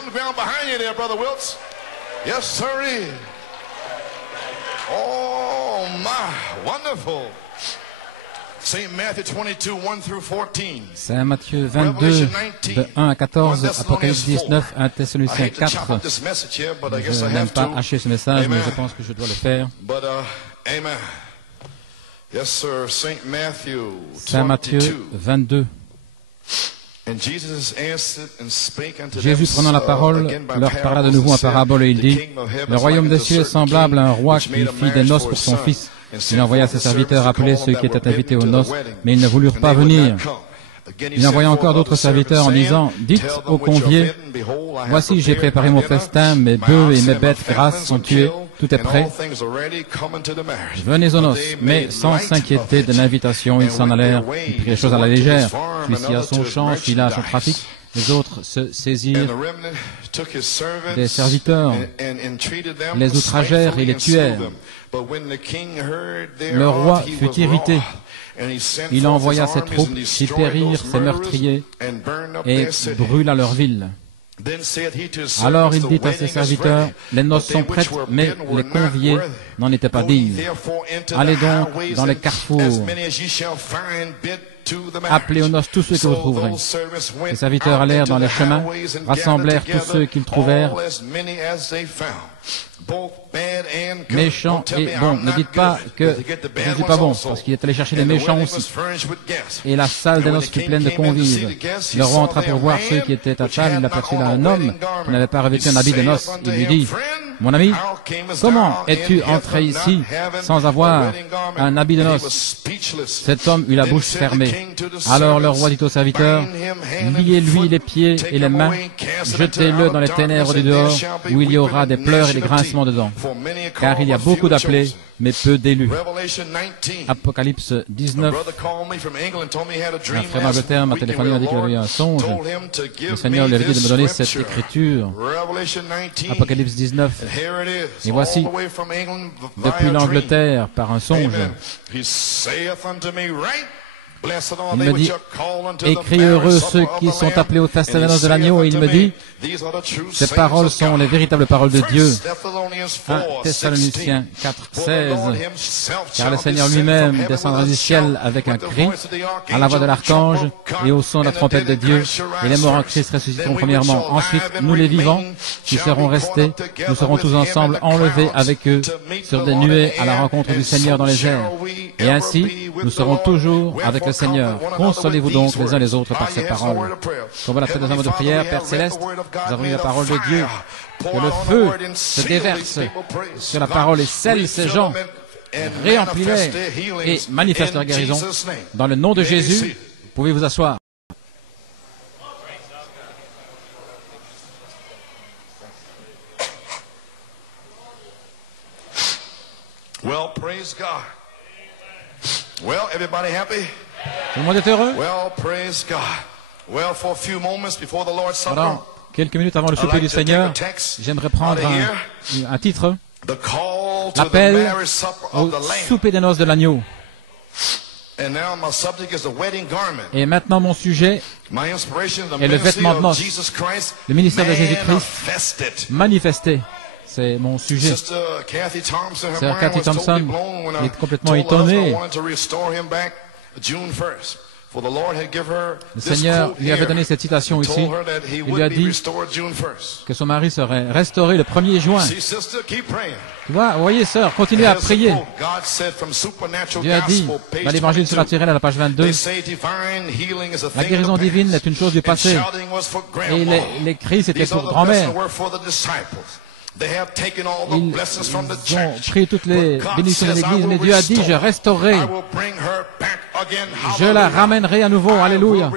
On the ground behind you there, Brother Wilts. Yes, sirree. Oh, my. Wonderful. Saint Matthew 22, 1 through 14. Saint Matthieu 22, de 1 à 14, Apocalypse 19, 1 Thessaloniciens 4. Je n'aime pas hacher ce message, mais je pense que je dois le faire. Amen. Yes, sir. Saint Matthieu 22. Jésus, prenant la parole, leur parla de nouveau en parabole et il dit, « Le royaume des cieux est semblable à un roi qui fit des noces pour son fils. Il envoya ses serviteurs appeler ceux qui étaient invités aux noces, mais ils ne voulurent pas venir. Il envoya encore d'autres serviteurs en disant, « Dites aux conviés, voici j'ai préparé mon festin, mes bœufs et mes bêtes grasses sont tués, tout est prêt. Venez aux noces. » Mais sans s'inquiéter de l'invitation, ils s'en allèrent, ils prirent les choses à la légère. Celui-ci à son champ, celui-là à son trafic. Les autres se saisirent des serviteurs, les outragèrent et les tuèrent. Le roi fut irrité. Il envoya ses troupes qui périrent ses meurtriers et brûla leur ville. Alors il dit à ses serviteurs, « Les noces sont prêtes, mais les conviés n'en étaient pas dignes. Allez donc dans les carrefours, appelez aux noces tous ceux que vous trouverez. » Les serviteurs allèrent dans les chemins, rassemblèrent tous ceux qu'ils trouvèrent, méchants et bons. Ne dites pas que je ne suis pas bon, parce qu'il est allé chercher les méchants aussi. Et la salle des noces fut pleine de convives. Le roi entra pour voir ceux qui étaient à table. Il aperçut là un homme qui n'avait pas revêtu un habit de noces. Il lui dit, « Mon ami, comment es-tu entré ici sans avoir un habit de noces ?» Cet homme eut la bouche fermée. Alors le roi dit aux serviteurs, « Liez-lui les pieds et les mains, jetez-le dans les ténèbres du dehors, où il y aura des pleurs et des grincements dedans. Car il y a beaucoup d'appelés, mais peu d'élus. » Apocalypse 19. Un frère d'Angleterre m'a téléphoné et m'a dit qu'il avait eu un songe. Le Seigneur lui avait dit de me donner cette écriture. Apocalypse 19. Et voici, depuis l'Angleterre, par un songe, il me dit, « Écris heureux ceux qui sont appelés au festin des noces de l'agneau. » Et il me dit, « Ces paroles sont les véritables paroles de Dieu. » 1 Thessaloniciens 4, 16. Car le Seigneur lui-même descendra du ciel avec un cri, à la voix de l'archange et au son de la trompette de Dieu. Et les morts en Christ ressusciteront premièrement. Ensuite, nous les vivants, qui serons restés, nous serons tous ensemble enlevés avec eux sur des nuées à la rencontre du Seigneur dans les airs. Et ainsi, nous serons toujours avec le Seigneur. Consolez-vous donc les uns les autres par ces paroles. Comme voilà, faites des hommes de prière, Père Céleste, nous avons eu la parole de Dieu. Que le feu se déverse sur la parole et scelle ces gens, réemplis-les et manifeste leur guérison. Dans le nom de Jésus, vous pouvez vous asseoir. Well, praise God. Well, everybody happy? Tout le monde est heureux? Well, praise God. Well, for a few moments before the Lord's Supper, Alors, quelques minutes avant le souper du Seigneur, j'aimerais prendre un titre, l'appel au souper des noces de l'agneau. Et maintenant, mon sujet est le vêtement de noces, le ministère de Jésus-Christ manifesté. C'est mon sujet. Sœur Cathy Thompson est complètement étonnée. Le Seigneur lui avait donné cette citation ici. Il lui a dit que son mari serait restauré le 1er juin. Tu vois, vous voyez, sœur, continuez à prier. Dieu a dit, dans l'évangile surnaturel à la page 22, la guérison divine est une chose du passé. Et les cris, c'était pour grand-mère. Ils ont pris toutes les bénédictions de l'Église, mais Dieu a dit, je restaurerai. Je la ramènerai à nouveau. Alléluia.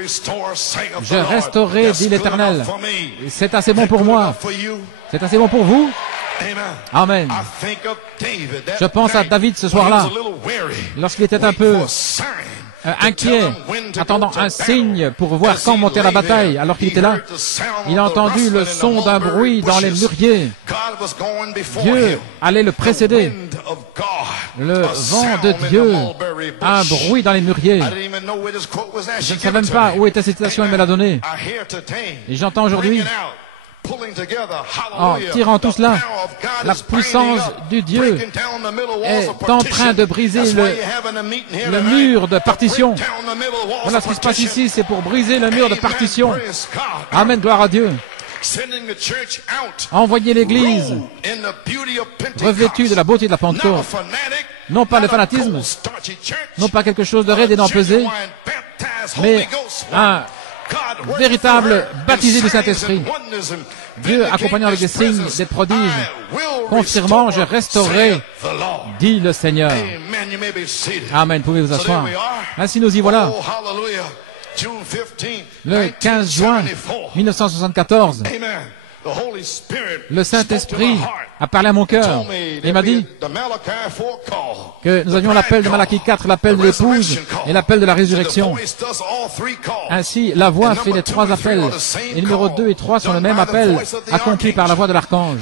Je restaurerai, dit l'Éternel. C'est assez bon pour moi. C'est assez bon pour vous. Amen. Je pense à David ce soir-là, lorsqu'il était un peu inquiet, attendant un signe pour voir quand monter à la bataille. Alors qu'il était là, il a entendu le son d'un bruit dans les mûriers. Dieu allait le précéder. Le vent de Dieu, un bruit dans les mûriers. Je ne savais même pas où était cette citation, elle me l'a donnée. Et j'entends aujourd'hui en tirant tout cela, la puissance du Dieu est en train de briser le mur de partition. Voilà ce qui se passe ici, c'est pour briser le mur de partition. Amen, gloire à Dieu. Envoyer l'Église revêtue de la beauté de la Pentecôte. Non pas le fanatisme, non pas quelque chose de raide et d'empesé, mais un véritable baptisé du Saint-Esprit. Dieu accompagnant avec des signes, des prodiges, confirmant, je restaurerai, dit le Seigneur. Amen, pouvez vous asseoir. Ainsi nous y voilà. Le 15 juin 1974, le Saint-Esprit a parlé à mon cœur et m'a dit que nous avions l'appel de Malachie 4, l'appel de l'épouse et l'appel de la résurrection. Ainsi, la voix fait les trois appels. Et numéro 2 et 3 sont le même appel, accompli par la voix de l'archange.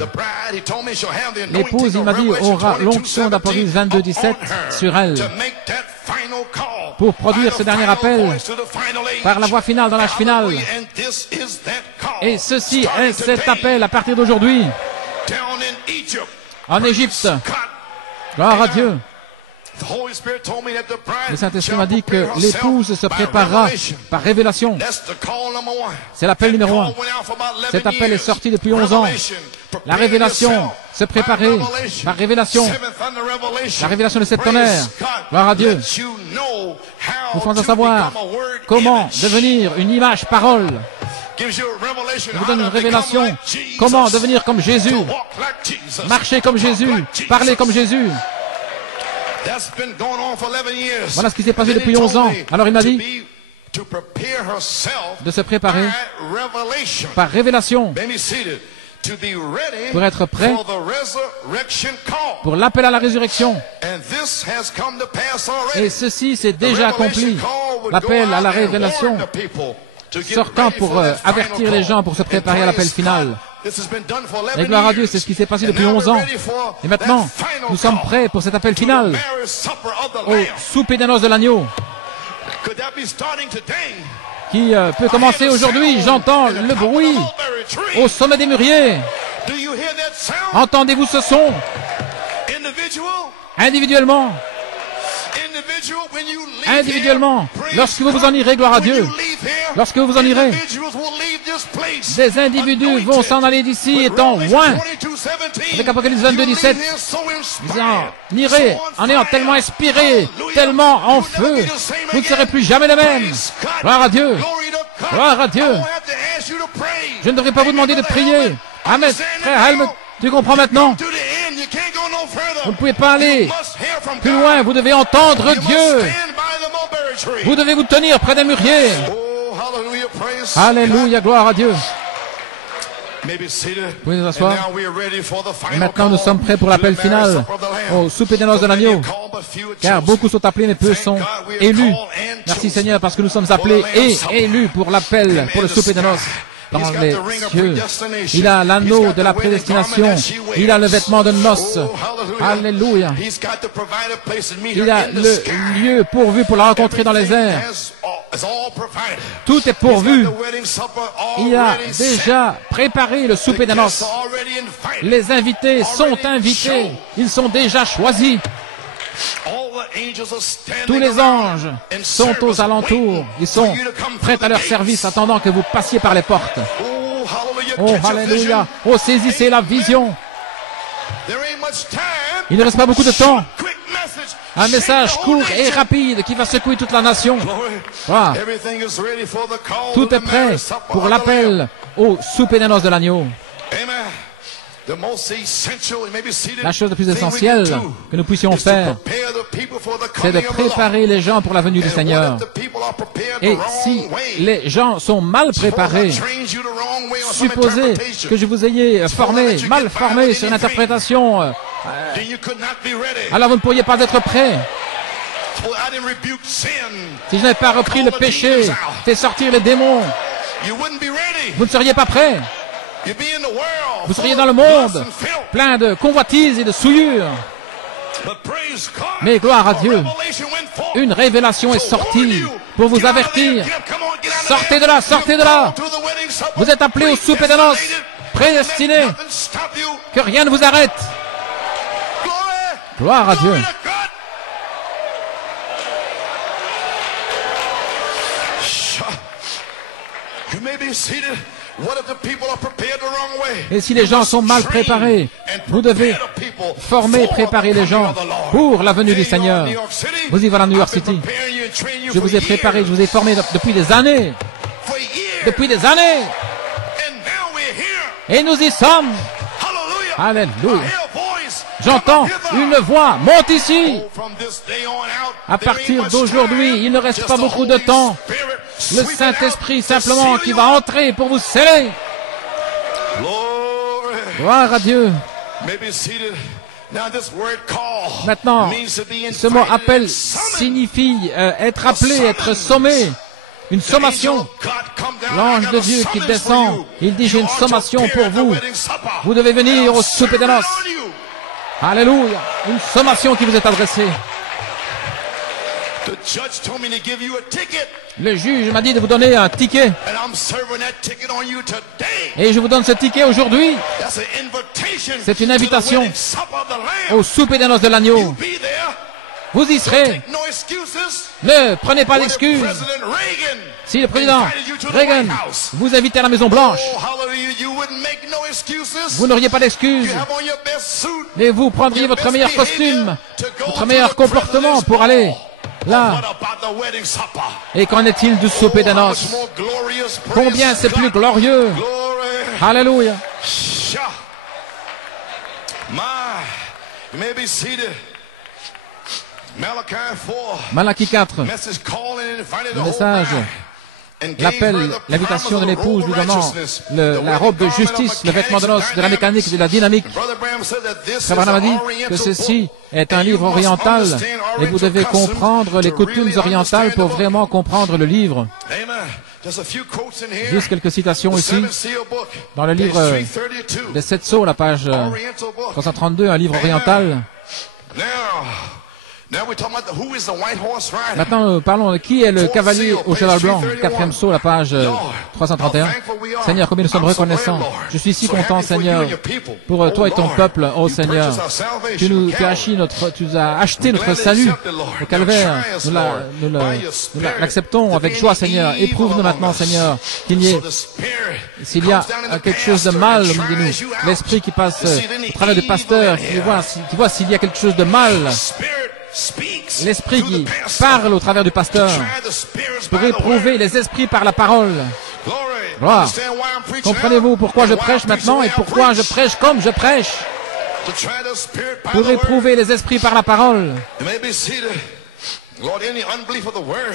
L'épouse, il m'a dit, aura l'onction d'Apocalypse 22, 17 sur elle pour produire ce dernier appel par la voix finale dans l'âge final. Et ceci est cet appel à partir d'aujourd'hui en Égypte. Gloire à Dieu. Le Saint-Esprit m'a dit que l'épouse se préparera par révélation. C'est l'appel numéro 1. Cet appel est sorti depuis 11 ans. La révélation, se préparer par révélation. La révélation de cette tonnerre. Gloire à Dieu. Nous faisons savoir comment devenir une image parole. Je vous donne une révélation. Comment devenir comme Jésus. Marcher comme Jésus. Parler comme Jésus. Voilà ce qui s'est passé depuis 11 ans. Alors il m'a dit de se préparer par révélation pour être prêt pour l'appel à la résurrection. Et ceci s'est déjà accompli. L'appel à la révélation sortant pour avertir les gens pour se préparer à l'appel final. Et gloire à Dieu, c'est ce qui s'est passé depuis 11 ans. Et maintenant, nous sommes prêts pour cet appel final au souper des noces de l'agneau qui peut commencer aujourd'hui. J'entends le bruit au sommet des mûriers. Entendez-vous ce son? Individuellement. Individuellement, lorsque vous en irez, gloire à Dieu, lorsque vous en irez, des individus vont s'en aller d'ici étant loin. Avec Apocalypse 22, 17, vous en irez en ayant tellement inspiré, tellement en feu, vous ne serez plus jamais les mêmes. Gloire à Dieu, gloire à Dieu. Je ne devrais pas vous demander de prier. Amen, frère Helmut, tu comprends maintenant? Vous ne pouvez pas aller plus loin, vous devez entendre Dieu. Vous devez vous tenir près des mûriers. Alléluia, gloire à Dieu. Vous pouvez vous asseoir. Et maintenant, nous sommes prêts pour l'appel final au souper des noces de l'agneau. Car beaucoup sont appelés, mais peu sont élus. Merci Seigneur, parce que nous sommes appelés et élus pour l'appel, pour le souper des noces. Dans les cieux, il a l'anneau de la prédestination, il a le vêtement de noces. Alléluia. Il a le lieu pourvu pour la rencontrer dans les airs. Tout est pourvu. Il a déjà préparé le souper des noces. Les invités sont invités. Ils sont déjà choisis. Tous les anges sont aux alentours. Ils sont prêts à leur service, attendant que vous passiez par les portes. Oh, alléluia. Oh, saisissez la vision. Il ne reste pas beaucoup de temps. Un message court et rapide qui va secouer toute la nation. Voilà. Tout est prêt pour l'appel au souper des noces de l'agneau. La chose la plus essentielle que nous puissions faire, c'est de préparer les gens pour la venue du Seigneur. Et si les gens sont mal préparés, supposez que je vous ayez mal formé sur une interprétation, alors vous ne pourriez pas être prêts. Si je n'avais pas repris le péché, fait sortir les démons, vous ne seriez pas prêts. Vous seriez dans le monde, plein de convoitises et de souillures. Mais gloire à Dieu, une révélation est sortie pour vous avertir. Sortez de là, sortez de là. Vous êtes appelés au souper des noces. prédestiné. Que rien ne vous arrête. Gloire à Dieu. Et si les gens sont mal préparés, vous devez former et préparer les gens pour la venue du Seigneur. Vous y voilà à New York City. Je vous ai préparé, je vous ai formé depuis des années. Depuis des années. Et nous y sommes. Alléluia. J'entends une voix. Monte ici. À partir d'aujourd'hui, il ne reste pas beaucoup de temps. Le Saint-Esprit simplement qui va entrer pour vous sceller. Gloire à Dieu. Maintenant, ce mot appel signifie être appelé, être sommé. Une sommation. L'ange de Dieu qui descend, il dit, j'ai une sommation pour vous. Vous devez venir au souper de noces. Alléluia. Une sommation qui vous est adressée. Le juge m'a dit de vous donner un ticket. Et je vous donne ce ticket aujourd'hui. C'est une invitation au souper des noces de l'agneau. Vous y serez. Ne prenez pas d'excuses. Si le président Reagan vous invite à la Maison Blanche, vous n'auriez pas d'excuses. Mais vous prendriez votre meilleur costume, votre meilleur comportement pour aller là. Et qu'en est-il du souper des noces? Combien c'est plus glorieux. Alléluia. Malachie 4, le message, l'appel, l'invitation de l'épouse lui donnant la robe de justice, le vêtement de noces, de la mécanique, de la dynamique. Frère Branham a dit que ceci est un livre oriental et vous devez comprendre les coutumes orientales pour vraiment comprendre le livre. Juste quelques citations ici. Dans le livre des 7 sceaux, la page 332, un livre oriental. Maintenant, parlons de qui est le cavalier au cheval blanc. 4e sceau, la page 331. Seigneur, combien nous sommes reconnaissants. Je suis si content, Seigneur, pour toi et ton peuple, ô Seigneur. Tu nous as acheté notre salut au calvaire. Nous l'acceptons avec joie, Seigneur. Éprouve-nous maintenant, Seigneur, s'il y a quelque chose de mal au milieu de nous. L'esprit qui passe au travers du pasteur, qui voit s'il y a quelque chose de mal. L'esprit qui parle au travers du pasteur pour éprouver les esprits par la parole. Gloire. Comprenez-vous pourquoi je prêche maintenant et pourquoi je prêche comme je prêche? Pour éprouver les esprits par la parole. S'il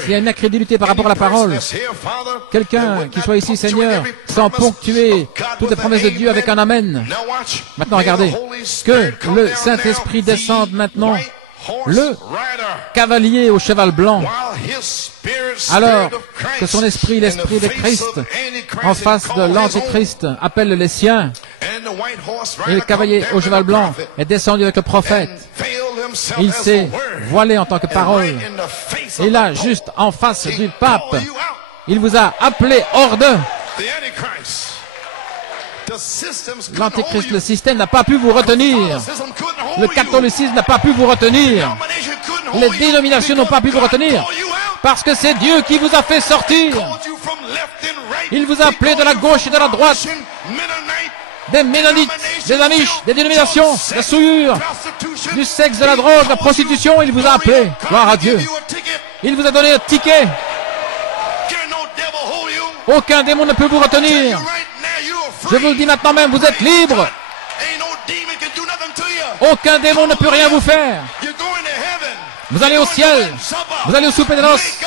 y a une incrédulité par rapport à la parole, quelqu'un qui soit ici, Seigneur, sans ponctuer toutes les promesses de Dieu avec un amen. Maintenant, regardez, que le Saint-Esprit descende maintenant, le cavalier au cheval blanc, alors que son esprit, l'esprit de Christ, en face de l'Antichrist, appelle les siens, et le cavalier au cheval blanc est descendu avec le prophète. Il s'est voilé en tant que parole. Et là, juste en face du pape, il vous a appelé hors d'eux. L'Antéchrist, le système n'a pas pu vous retenir. Le catholicisme n'a pas pu vous retenir. Les dénominations n'ont pas pu vous retenir. Parce que c'est Dieu qui vous a fait sortir. Il vous a appelé de la gauche et de la droite. Des Ménonites, des Amish, des dénominations, de la souillure, du sexe, de la drogue, de la prostitution. Il vous a appelé. Gloire à Dieu. Il vous a donné un ticket. Aucun démon ne peut vous retenir. Je vous le dis maintenant même, vous êtes libre. Aucun démon ne peut rien vous faire. Vous allez au ciel. Vous allez au souper des noces.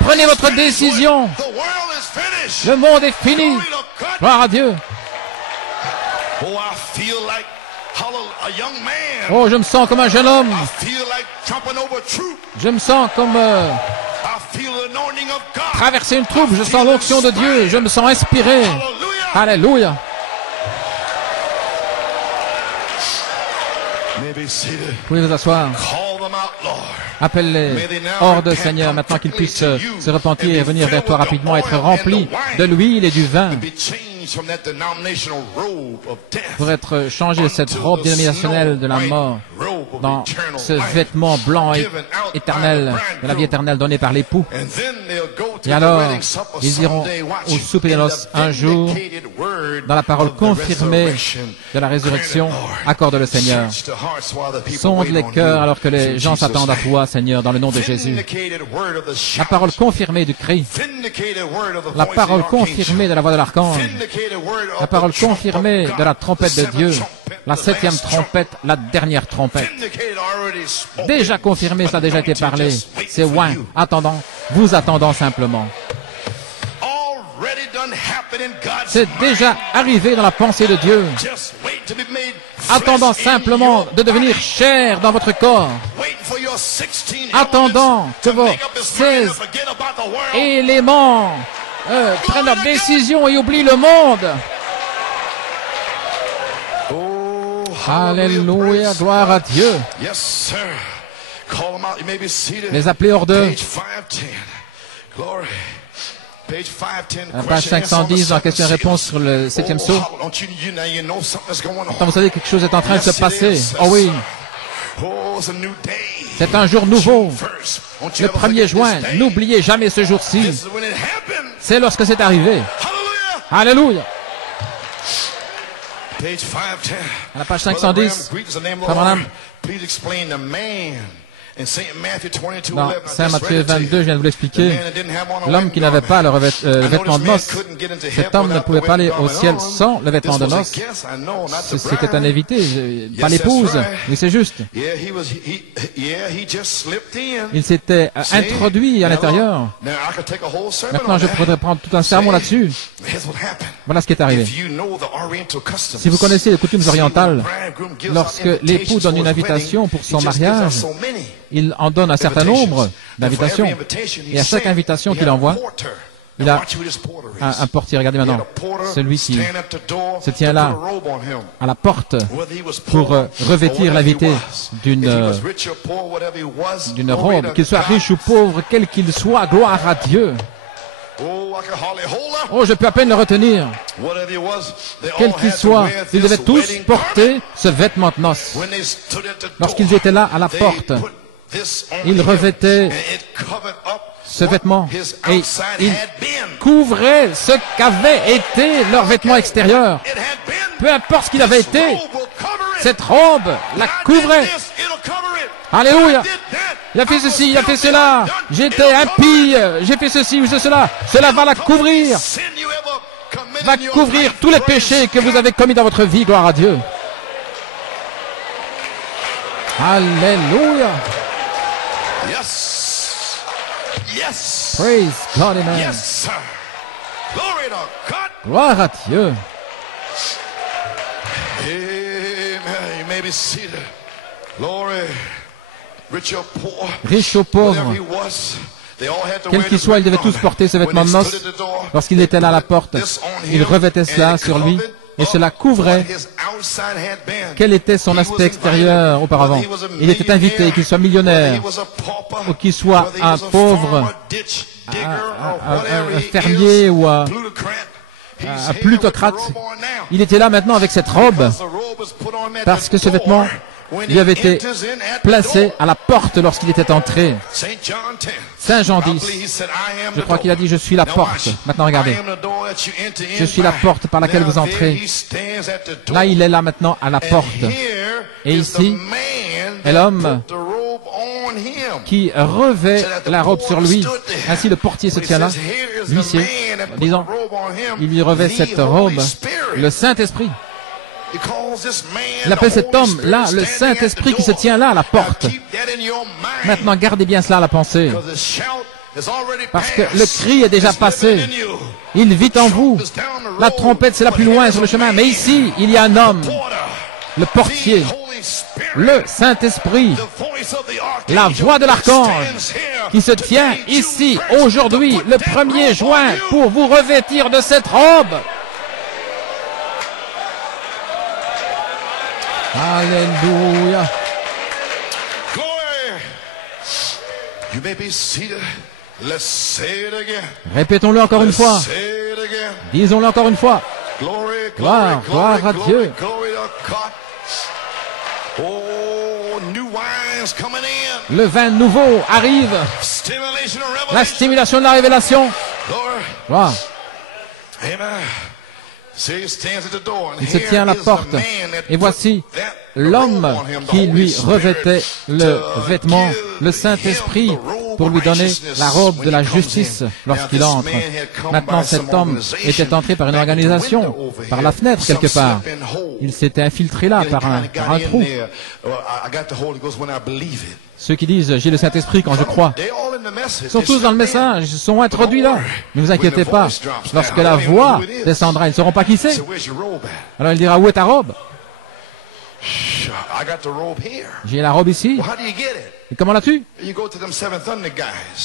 Prenez votre décision. Le monde est fini. Gloire à Dieu. Oh, je me sens comme un jeune homme. Je me sens comme traverser une troupe. Je sens l'onction de Dieu. Je me sens inspiré. Alléluia. Vous pouvez vous asseoir. Appelle-les hors de Seigneur, maintenant qu'ils puissent se repentir et venir vers toi rapidement, être remplis de l'huile et du vin. pour être changé de cette robe dénominationnelle de la mort dans ce vêtement blanc et éternel de la vie éternelle donnée par l'époux. Et alors, ils iront au souper des noces un jour dans la parole confirmée de la résurrection. Accorde le Seigneur. Sonde les cœurs alors que les gens s'attendent à toi, Seigneur, dans le nom de Jésus. La parole confirmée du cri. La parole confirmée de la voix de l'archange. La parole confirmée de la trompette de Dieu. La 7e trompette, la dernière trompette. Déjà confirmé, ça a déjà été parlé. C'est ouin. Attendant, vous attendant simplement. C'est déjà arrivé dans la pensée de Dieu. Attendant simplement de devenir chair dans votre corps. Attendant que vos 16 éléments prennent leur décision et oublient le monde. Alléluia, gloire à Dieu. Les appeler hors d'eux. La page 510 dans la question-réponse sur le 7e saut. Quand vous savez que quelque chose est en train de se passer. Oh oui. C'est un jour nouveau. Le 1er juin. N'oubliez jamais ce jour-ci. C'est lorsque c'est arrivé. Alléluia. À la page 510, dans Saint Matthieu 22, je viens de vous l'expliquer, l'homme qui n'avait pas le vêtement de noces, cet homme ne pouvait pas aller au ciel sans le vêtement de noces. C'était un invité, pas l'épouse, oui c'est juste. Il s'était introduit à l'intérieur. Maintenant je pourrais prendre tout un sermon là-dessus. Voilà ce qui est arrivé. Si vous connaissez les coutumes orientales, lorsque l'époux donne une invitation pour son mariage, il en donne un certain nombre d'invitations. Et à chaque invitation qu'il envoie, il a un portier. Regardez maintenant, celui qui se tient là, à la porte, pour revêtir l'invité d'une robe, qu'il soit riche ou pauvre, quel qu'il soit, gloire à Dieu. Oh, je peux à peine le retenir. Quel qu'il soit, ils devaient tous porter ce vêtement de noces. Lorsqu'ils étaient là à la porte, ils revêtaient ce vêtement et ils couvraient ce qu'avait été leur vêtement extérieur. Peu importe ce qu'il avait été, cette robe la couvrait. Alléluia. Il a fait ceci, il a fait cela. J'étais impie, j'ai fait ceci ou cela. Cela va la couvrir. Va couvrir tous les péchés que vous avez commis dans votre vie, gloire à Dieu. Alléluia. Praise God, amen. Gloire à Dieu. Riche ou pauvre, quel qu'il soit, ils devaient tous porter ce vêtement de noces. Lorsqu'il était là à la porte, il revêtait cela sur lui et cela couvrait quel était son aspect extérieur auparavant. Il était invité, qu'il soit millionnaire ou qu'il soit un pauvre, un fermier ou un plutocrate. Il était là maintenant avec cette robe parce que ce vêtement lui avait été placé à la porte lorsqu'il était entré. Saint Jean 10, je crois qu'il a dit « Je suis la porte ». Maintenant, regardez. Je suis la porte par laquelle vous entrez. Là, il est là maintenant à la porte. Et ici est l'homme qui revêt la robe sur lui. Ainsi, le portier se tient là, l'huissier, disant, il lui revêt cette robe, le Saint-Esprit. Il appelle cet homme-là le Saint-Esprit qui se tient là à la porte. Maintenant, gardez bien cela à la pensée. Parce que le cri est déjà passé. Il vit en vous. La trompette, c'est la plus loin sur le chemin. Mais ici, il y a un homme, le portier, le Saint-Esprit, la voix de l'archange qui se tient ici, aujourd'hui, le 1er juin, pour vous revêtir de cette robe. Alléluia. Répétons-le encore une fois. Disons-le encore une fois. Gloire, gloire à Dieu. Le vin nouveau arrive. La stimulation de la révélation. Gloire. Il se tient à la porte. Et voici l'homme qui lui revêtait le vêtement, le Saint-Esprit, pour lui donner la robe de la justice lorsqu'il entre. Maintenant, cet homme était entré par une organisation, par la fenêtre quelque part. Il s'était infiltré là par un trou. Ceux qui disent « j'ai le Saint-Esprit quand je crois », sont tous dans le message, ils sont introduits là. Ne vous inquiétez pas, lorsque la voix descendra, ils ne sauront pas qui c'est. Alors il dira « où est ta robe ?» J'ai la robe ici. Et comment l'as-tu?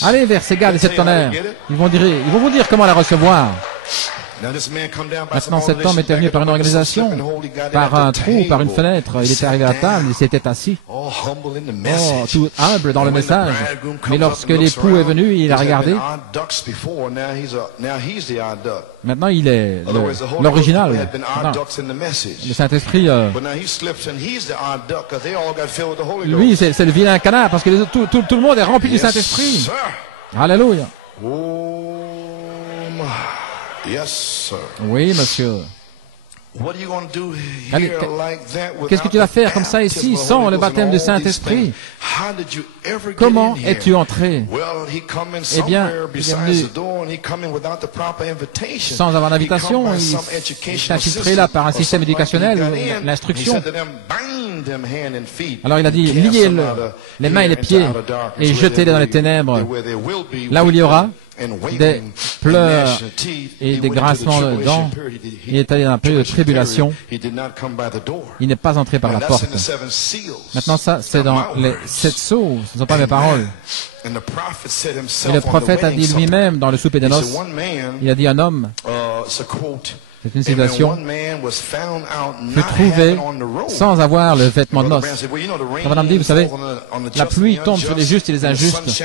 Allez vers ces gars des sept tonnerres. Ils vont vous dire comment la recevoir. Maintenant, cet homme était venu par une organisation, par un trou, par une fenêtre. Il était arrivé à la table, il s'était assis. Oh, tout humble dans le message. Mais lorsque l'époux est venu, il a regardé. Maintenant, il est l'original. Le Saint-Esprit, lui, c'est le vilain canard, parce que tout le monde est rempli du Saint-Esprit. Alléluia. Oui, monsieur. Qu'est-ce que tu vas faire comme ça ici, sans le baptême du Saint-Esprit? Comment es-tu entré? Eh bien, il est venu sans avoir d'invitation. Il s'est infiltré là par un système éducationnel, l'instruction. Alors il a dit, liez les mains et les pieds et jetez-les dans les ténèbres, là où il y aura des pleurs et des grincements de dents. Il est allé dans un peu de tribulation. Il n'est pas entré par la porte. Maintenant, ça, c'est dans les 7 sceaux. Ce ne sont pas mes paroles. Et le prophète a dit lui-même dans le souper des noces, il a dit un homme, c'est une citation, fut trouvé sans avoir le vêtement de noces. Madame dit, vous savez, la pluie tombe sur les justes et les injustes,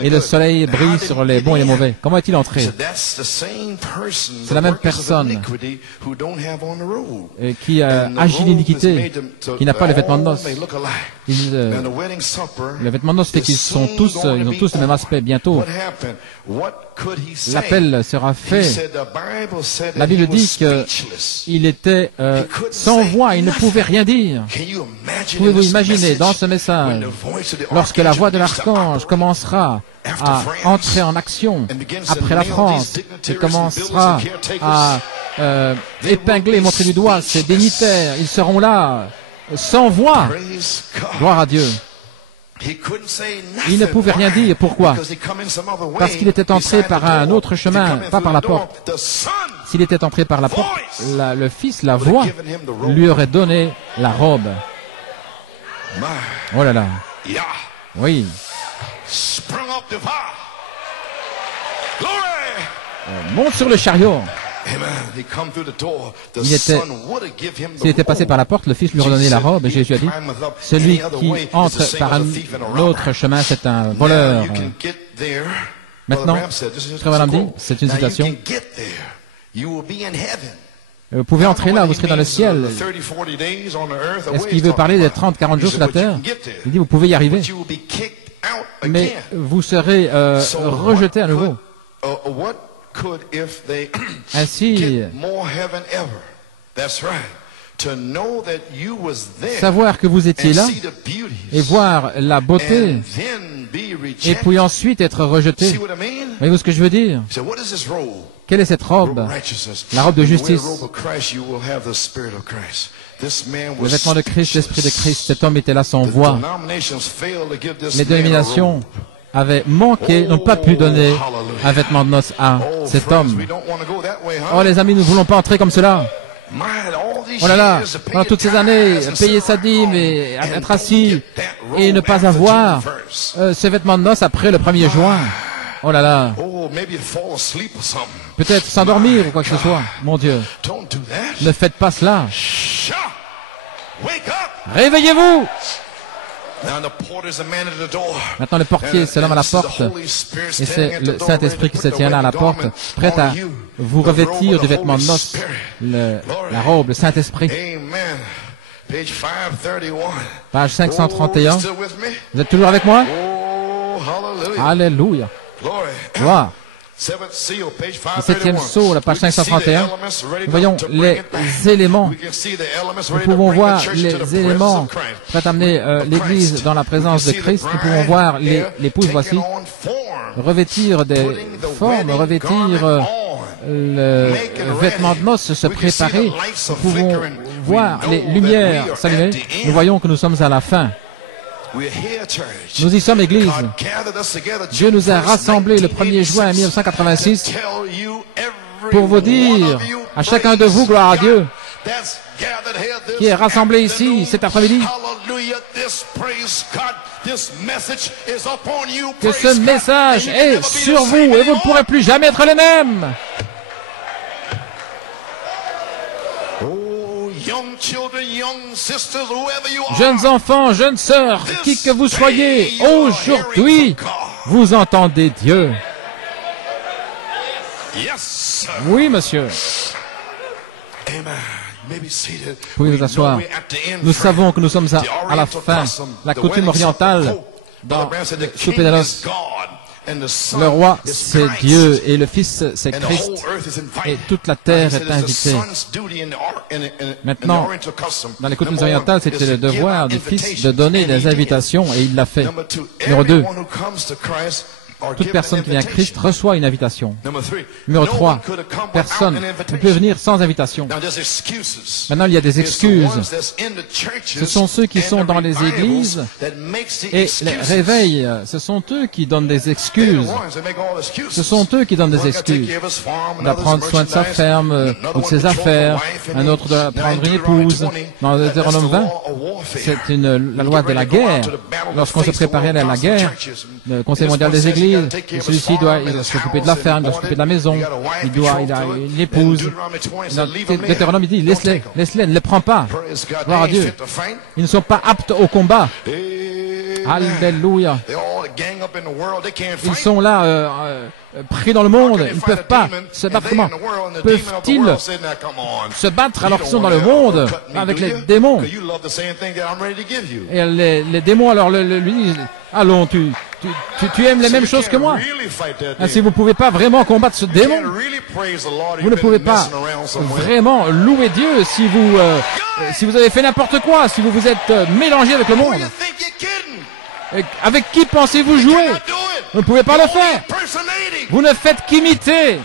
et le soleil brille sur les bons et les mauvais. Comment est-il entré? C'est la même personne qui agit l'iniquité, qui n'a pas le vêtement de noces. Le vêtement de noces fait qu'ils ont tous le même aspect. Bientôt, l'appel sera fait. La Bible dit qu'il était sans voix, il ne pouvait rien dire. Pouvez-vous imaginer dans ce message, lorsque la voix de l'archange commencera à entrer en action après la France, il commencera à épingler, montrer du doigt ses dignitaires, ils seront là, sans voix. Gloire à Dieu. Il ne pouvait rien dire. Pourquoi? Parce qu'il était entré par un autre chemin, pas par la porte. S'il était entré par la porte, le Fils, la voix, lui aurait donné la robe. Oh là là. Oui. Monte sur le chariot. S'il était passé par la porte, le Fils lui aurait donné la robe, et Jésus a dit, celui qui entre par un autre chemin, c'est un voleur. Maintenant, Frère Branham dit, c'est une citation, vous pouvez entrer là, vous serez dans le ciel. Est-ce qu'il veut parler des 30-40 jours sur la terre? Il dit, vous pouvez y arriver, mais vous serez rejeté à nouveau. Ainsi, savoir que vous étiez là et voir la beauté et puis ensuite être rejeté. Voyez-vous ce que je veux dire? Quelle est cette robe? La robe de justice. Le vêtement de Christ, l'esprit de Christ. Cet homme était là sans voix. Les dénominations avaient manqué, n'ont pas pu donner un vêtement de noces à cet homme. Oh les amis, nous ne voulons pas entrer comme cela. Oh là là, pendant toutes ces années, payer sa dîme et être assis et ne pas avoir ce vêtement de noces après le 1er juin. Oh là là. Peut-être s'endormir ou quoi que ce soit. Mon Dieu, ne faites pas cela. Réveillez-vous. Maintenant, le portier, c'est l'homme à la porte, et c'est le Saint-Esprit qui se tient là à la porte, prêt à vous revêtir du vêtement de noces, la robe, le Saint-Esprit. Page 531. Vous êtes toujours avec moi? Alléluia. Gloire. Le septième sceau, la page 531. Nous voyons les éléments. Nous pouvons voir les éléments prêts à amener l'Église dans la présence de Christ. Nous pouvons voir l'épouse, voici, revêtir des formes, revêtir le vêtement de noces, se préparer. Nous pouvons voir les lumières s'allumer. Nous voyons que nous sommes à la fin. Nous y sommes, Église. Dieu nous a rassemblés le 1er juin 1986 pour vous dire, à chacun de vous, gloire à Dieu, qui est rassemblé ici cet après-midi, que ce message est sur vous et vous ne pourrez plus jamais être les mêmes. Jeunes enfants, jeunes sœurs, qui que vous soyez, aujourd'hui, vous entendez Dieu. Oui, monsieur. Vous pouvez vous asseoir. Nous savons que nous sommes à la fin. La coutume orientale, dans le souper de noces, le roi, c'est Dieu, et le Fils, c'est Christ, et toute la terre est invitée. Maintenant, dans les coutumes orientales, c'était le devoir du Fils de donner des invitations, et il l'a fait. Numéro 2, toute personne qui vient à Christ reçoit une invitation. Numéro 3, personne ne peut venir sans invitation. Maintenant, il y a des excuses. Ce sont ceux qui sont dans les églises et les réveils. Ce sont eux qui donnent des excuses. Ce sont eux qui donnent des excuses. D'apprendre soin de sa ferme ou de ses affaires. Un autre de prendre une épouse. Dans le Deutéronome 20, c'est la loi de la guerre. Lorsqu'on se préparait à la guerre, le Conseil mondial des églises, celui-ci doit s'occuper de la ferme, il doit s'occuper de la maison, il a une épouse. Dans Deutéronome, il dit, laisse-les, ne les prends pas. Gloire à Dieu. Ils ne sont pas aptes au combat. Alléluia. Ils sont là, pris dans le monde. Ils ne peuvent pas se battre. Comment peuvent-ils se battre alors qu'ils sont dans le monde avec les démons? Et les démons alors lui disent, allons, tu aimes les mêmes choses que moi. Si vous ne pouvez pas vraiment combattre ce démon, vous ne pouvez pas vraiment louer Dieu si vous avez fait n'importe quoi, si vous vous êtes mélangé avec le monde. Et avec qui pensez-vous jouer? Vous ne pouvez pas le faire. Vous ne faites qu'imiter.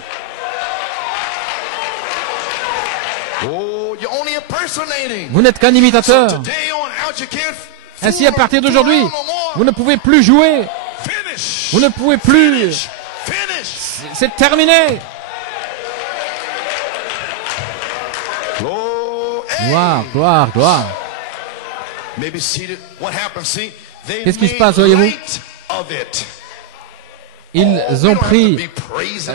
Vous n'êtes qu'un imitateur. Ainsi, à partir d'aujourd'hui, vous ne pouvez plus jouer. Vous ne pouvez plus. C'est terminé. Gloire, gloire, gloire. Qu'est-ce qui se passe, voyez-vous? Ils ont pris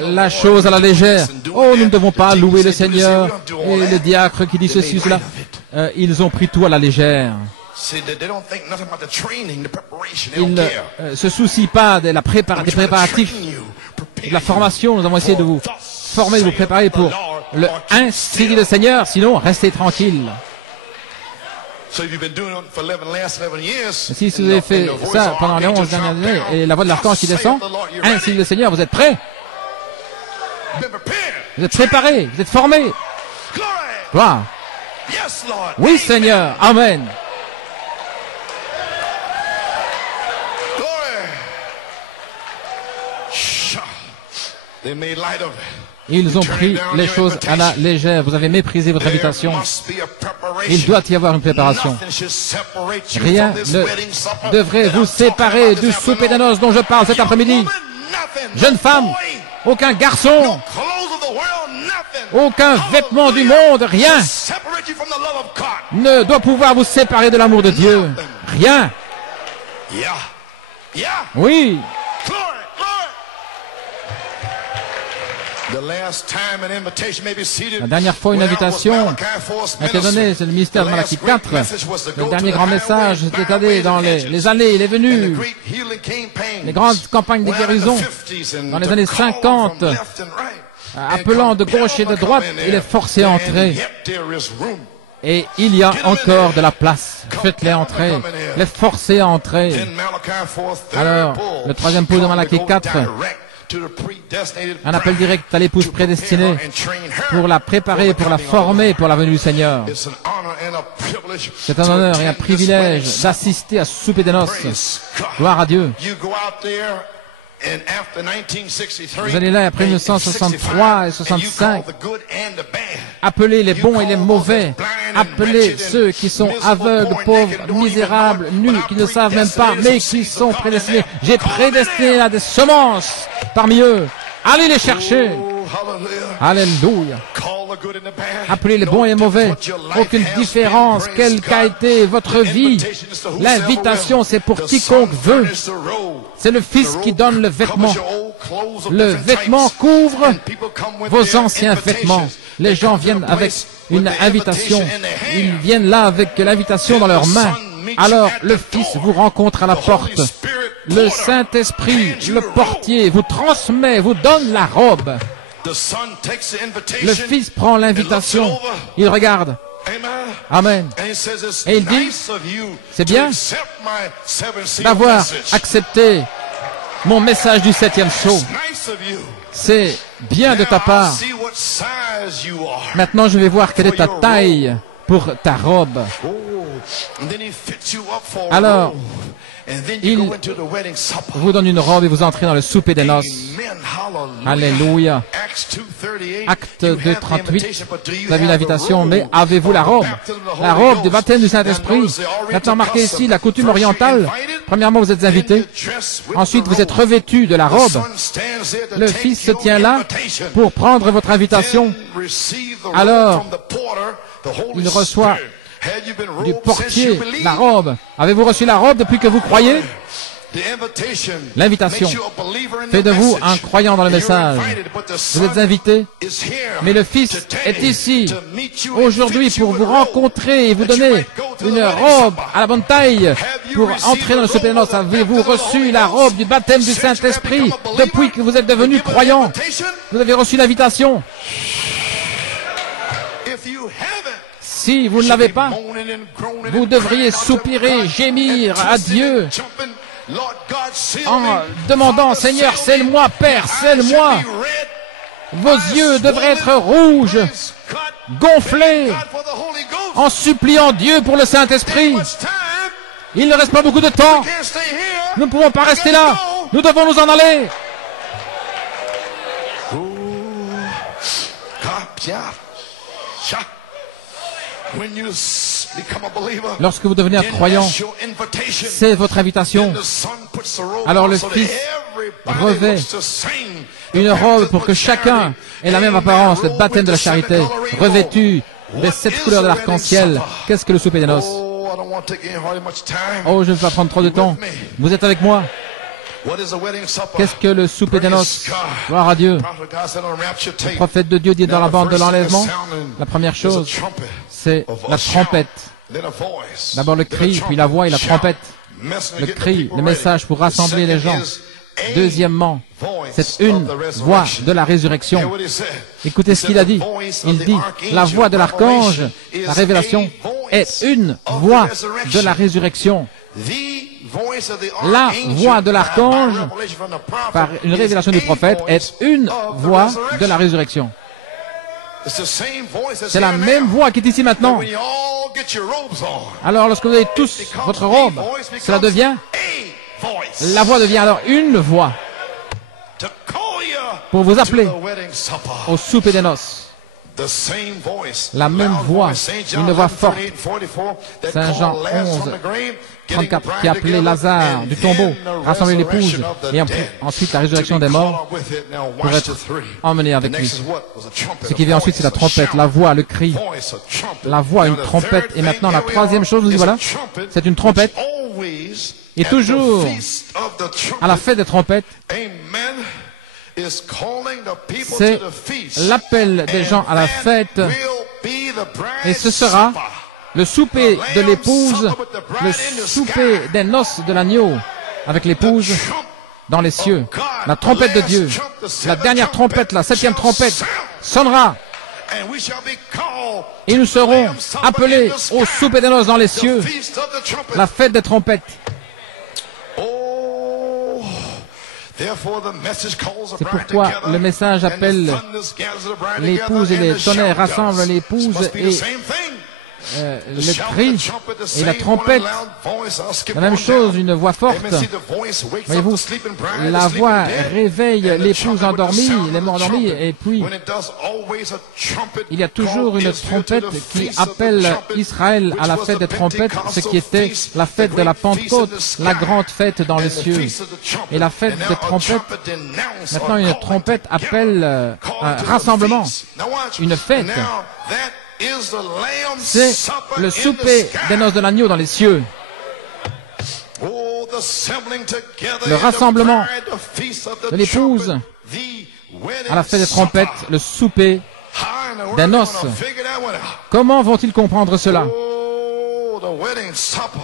la chose à la légère. Oh, nous ne devons pas louer le Seigneur. Et le diacre qui dit ceci, cela. Ils ont pris tout à la légère. Ils ne se soucient pas des préparatifs, de la formation. Nous avons essayé de vous former, de vous préparer pour le ainsi dit le Seigneur. Sinon, restez tranquille. Si vous avez fait ça pendant les 11 dernières années et la voix de l'archange qui descend, ainsi dit le Seigneur, vous êtes prêts? Vous êtes préparés, vous êtes formés. Gloire. Oui, Seigneur. Amen. Ils ont pris les choses à la légère. Vous avez méprisé votre invitation. Il doit y avoir une préparation. Rien ne devrait vous séparer du souper de noces dont je parle cet après-midi. Jeune femme, aucun garçon, aucun vêtement du monde, rien ne doit pouvoir vous séparer de l'amour de Dieu. Rien. Oui. La dernière fois, une invitation a été donnée, c'est le ministère de Malachie 4. Le dernier grand message était allé dans les allées et les venues, les grandes campagnes de guérison dans les années 50, appelant de gauche et de droite, il est forcé à entrer. Et il y a encore de la place. Faites-les entrer. Les forcer à entrer. Alors, le troisième pouls de Malachie 4, un appel direct à l'épouse prédestinée pour la préparer, pour la former pour la venue du Seigneur. C'est un honneur et un privilège d'assister à ce souper des noces. Gloire à Dieu. Vous allez là après 1963 et 65, appelez les bons et les mauvais, appelez ceux qui sont aveugles, pauvres, misérables, nus, qui ne savent même pas, mais qui sont prédestinés. J'ai prédestiné à des semences parmi eux. Allez les chercher. Alléluia. Appelez les bons et les mauvais. Aucune différence, quelle qu'a été votre vie. L'invitation, c'est pour quiconque veut. C'est le Fils qui donne le vêtement. Le vêtement couvre vos anciens vêtements. Les gens viennent avec une invitation. Ils viennent là avec l'invitation dans leurs mains. Alors le Fils vous rencontre à la porte. Le Saint-Esprit, le portier, vous transmet, vous donne la robe. Le Fils prend l'invitation. Il regarde. Amen. Et il dit, c'est bien d'avoir accepté mon message du 7e sceau. C'est bien de ta part. Maintenant, je vais voir quelle est ta taille pour ta robe. Alors, il vous donne une robe et vous entrez dans le souper des noces. Alléluia. Acte 2:38. Vous avez l'invitation, mais avez-vous la robe? La robe du baptême du Saint-Esprit. Maintenant, marquez ici la coutume orientale. Premièrement, vous êtes invité. Ensuite, vous êtes revêtu de la robe. Le Fils se tient là pour prendre votre invitation. Alors, il reçoit du portier la robe. Avez-vous reçu la robe depuis que vous croyez? L'invitation fait de vous un croyant dans le message. Vous êtes invité, mais le Fils est ici aujourd'hui pour vous rencontrer et vous donner une robe à la bonne taille pour entrer dans le souper des noces. Avez-vous reçu la robe du baptême du Saint-Esprit depuis que vous êtes devenu croyant? Vous avez reçu l'invitation. Si vous ne l'avez pas, vous devriez soupirer, gémir à Dieu en demandant, Seigneur, scelle-moi, Père, scelle-moi. Vos yeux devraient être rouges, gonflés, en suppliant Dieu pour le Saint-Esprit. Il ne reste pas beaucoup de temps. Nous ne pouvons pas rester là. Nous devons nous en aller. Lorsque vous devenez un croyant, c'est votre invitation. Alors le Fils revêt une robe pour que chacun ait la même apparence, le baptême de la charité, revêtu des 7 couleurs de l'arc-en-ciel. Qu'est-ce que le souper des noces? Oh, je ne vais pas prendre trop de temps. Vous êtes avec moi? Qu'est-ce que le souper des noces? Gloire à Dieu. Le prophète de Dieu dit dans la bande de l'enlèvement, la première chose, c'est la trompette. D'abord le cri, puis la voix et la trompette. Le cri, le message pour rassembler les gens. Deuxièmement, c'est une voix de la résurrection. Écoutez ce qu'il a dit. Il dit, la voix de l'archange, la révélation, est une voix de la résurrection. La voix de l'archange, par une révélation du prophète, est une voix de la résurrection. C'est la même voix qui est ici maintenant. Alors, lorsque vous avez tous votre robe, cela devient, la voix devient alors une voix pour vous appeler au souper des noces. La même voix, une voix forte. Saint Jean 11, 34, qui appelait Lazare du tombeau, rassembler l'épouse, et ensuite la résurrection des morts pour être emmené avec lui. Ce qui vient ensuite, c'est la trompette, la voix, le cri. La voix, une trompette. Et maintenant, la troisième chose, vous dites, voilà, c'est une trompette. Et toujours, à la fête des trompettes, c'est l'appel des gens à la fête, et ce sera le souper de l'épouse, le souper des noces de l'agneau, avec l'épouse dans les cieux. La trompette de Dieu, la dernière trompette, la 7e trompette, sonnera. Et nous serons appelés au souper des noces dans les cieux, la fête des trompettes. C'est pourquoi le message appelle l'épouse et les tonnerres rassemblent l'épouse et le cri et la trompette. La même chose, une voix forte. Voyez-vous, la voix réveille l'épouse endormie, les morts endormis, et puis il y a toujours une trompette qui appelle Israël à la fête des trompettes, ce qui était la fête de la Pentecôte, la grande fête dans les cieux. Et la fête des trompettes, maintenant une trompette appelle un rassemblement, une fête. C'est le souper des noces de l'agneau dans les cieux. Le rassemblement de l'épouse à la fête des trompettes, le souper des noces. Comment vont-ils comprendre cela?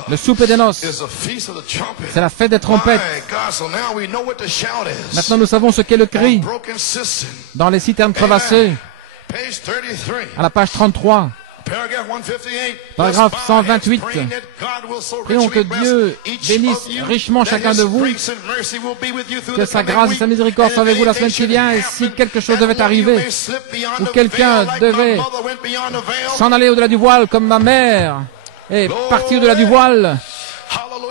Le souper des noces, c'est la fête des trompettes. Maintenant nous savons ce qu'est le cri dans les citernes crevassées. À la page 33, paragraphe 128, prions que Dieu bénisse richement chacun de vous, que sa grâce et sa miséricorde soient avec vous la semaine qui vient, et si quelque chose devait arriver, ou quelqu'un devait s'en aller au-delà du voile, comme ma mère est partie au-delà du voile,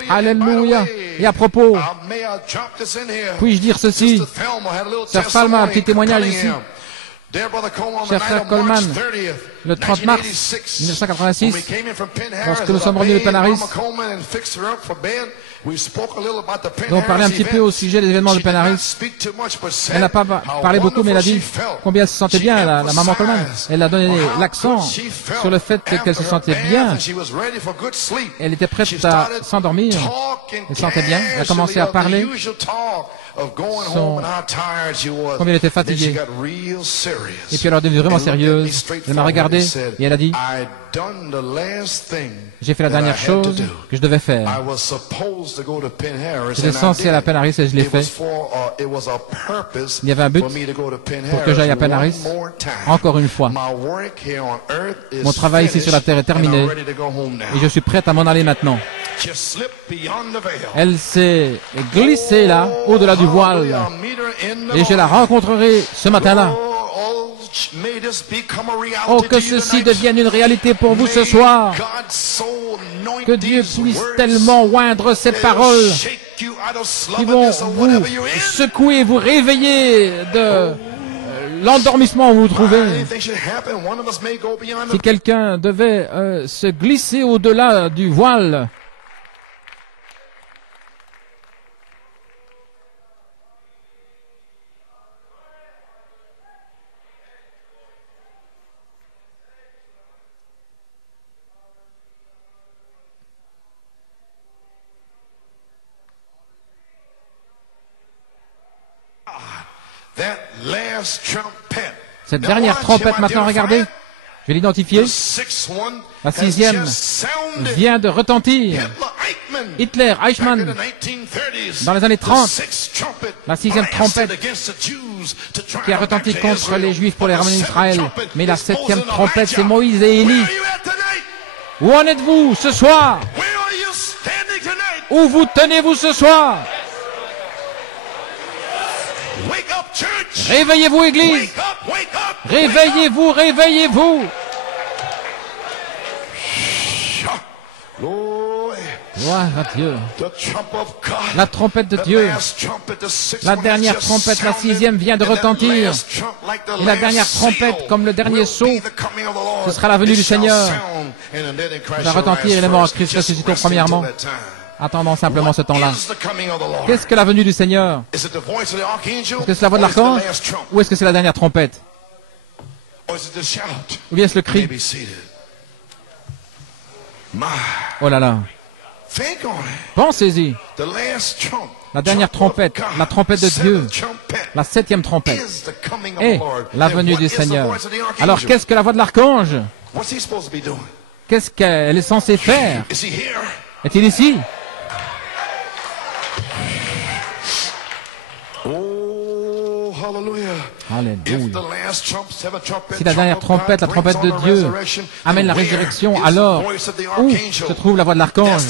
alléluia. Et à propos, puis-je dire ceci? Sœur Falma, un petit témoignage ici. Cher frère Coleman, le 30 mars 1986, lorsque nous sommes revenus de Penaris, nous avons parlé un petit peu au sujet des événements de Penaris. Elle n'a pas parlé beaucoup, mais elle a dit combien elle se sentait bien, la maman Coleman. Elle a donné l'accent sur le fait qu'elle se sentait bien. Elle était prête à s'endormir. Elle se sentait bien. Elle a commencé à parler. Combien elle était fatiguée. Et puis elle est devenue vraiment sérieuse. Elle m'a regardé et elle a dit, j'ai fait la dernière chose que je devais faire. J'étais censé aller à Penaris et je l'ai fait. Il y avait un but pour que j'aille à Penaris encore une fois. Mon travail ici sur la terre est terminé et je suis prête à m'en aller maintenant. Elle s'est glissée là, au-delà du voile, et je la rencontrerai ce matin-là. Oh, que ceci devienne une réalité pour vous ce soir. Que Dieu puisse tellement oindre ces paroles qui vont vous secouer, vous réveiller de l'endormissement où vous vous trouvez. Si quelqu'un devait se glisser au-delà du voile, cette dernière trompette, maintenant, regardez, je vais l'identifier. La 6e vient de retentir. Hitler, Eichmann, dans les années 30, la 6e trompette qui a retenti contre les Juifs pour les ramener en Israël. Mais la 7e trompette, c'est Moïse et Élie. Où en êtes-vous ce soir? Où vous tenez-vous ce soir? Réveillez-vous, Église! Réveillez-vous, réveillez-vous! Gloire à Dieu. La trompette de Dieu, la dernière trompette, la 6e, vient de retentir. Et la dernière trompette, comme le dernier sceau, ce sera la venue du Seigneur. Elle va retentir et les morts en Christ ressusciteront premièrement. Attendons simplement ce temps-là. Qu'est-ce que la venue du Seigneur? Est-ce que c'est la voix de l'archange? Ou est-ce que c'est la dernière trompette? Ou bien est-ce le cri? Oh là là. Pensez-y. la dernière trompette, la trompette de Dieu, la 7e trompette, est la venue du Seigneur. Alors qu'est-ce que la voix de l'archange? Qu'est-ce qu'elle est censée faire? Est-il ici? Alléluia. Si la dernière trompette, la trompette de Dieu, amène la résurrection, alors où se trouve la voix de l'archange?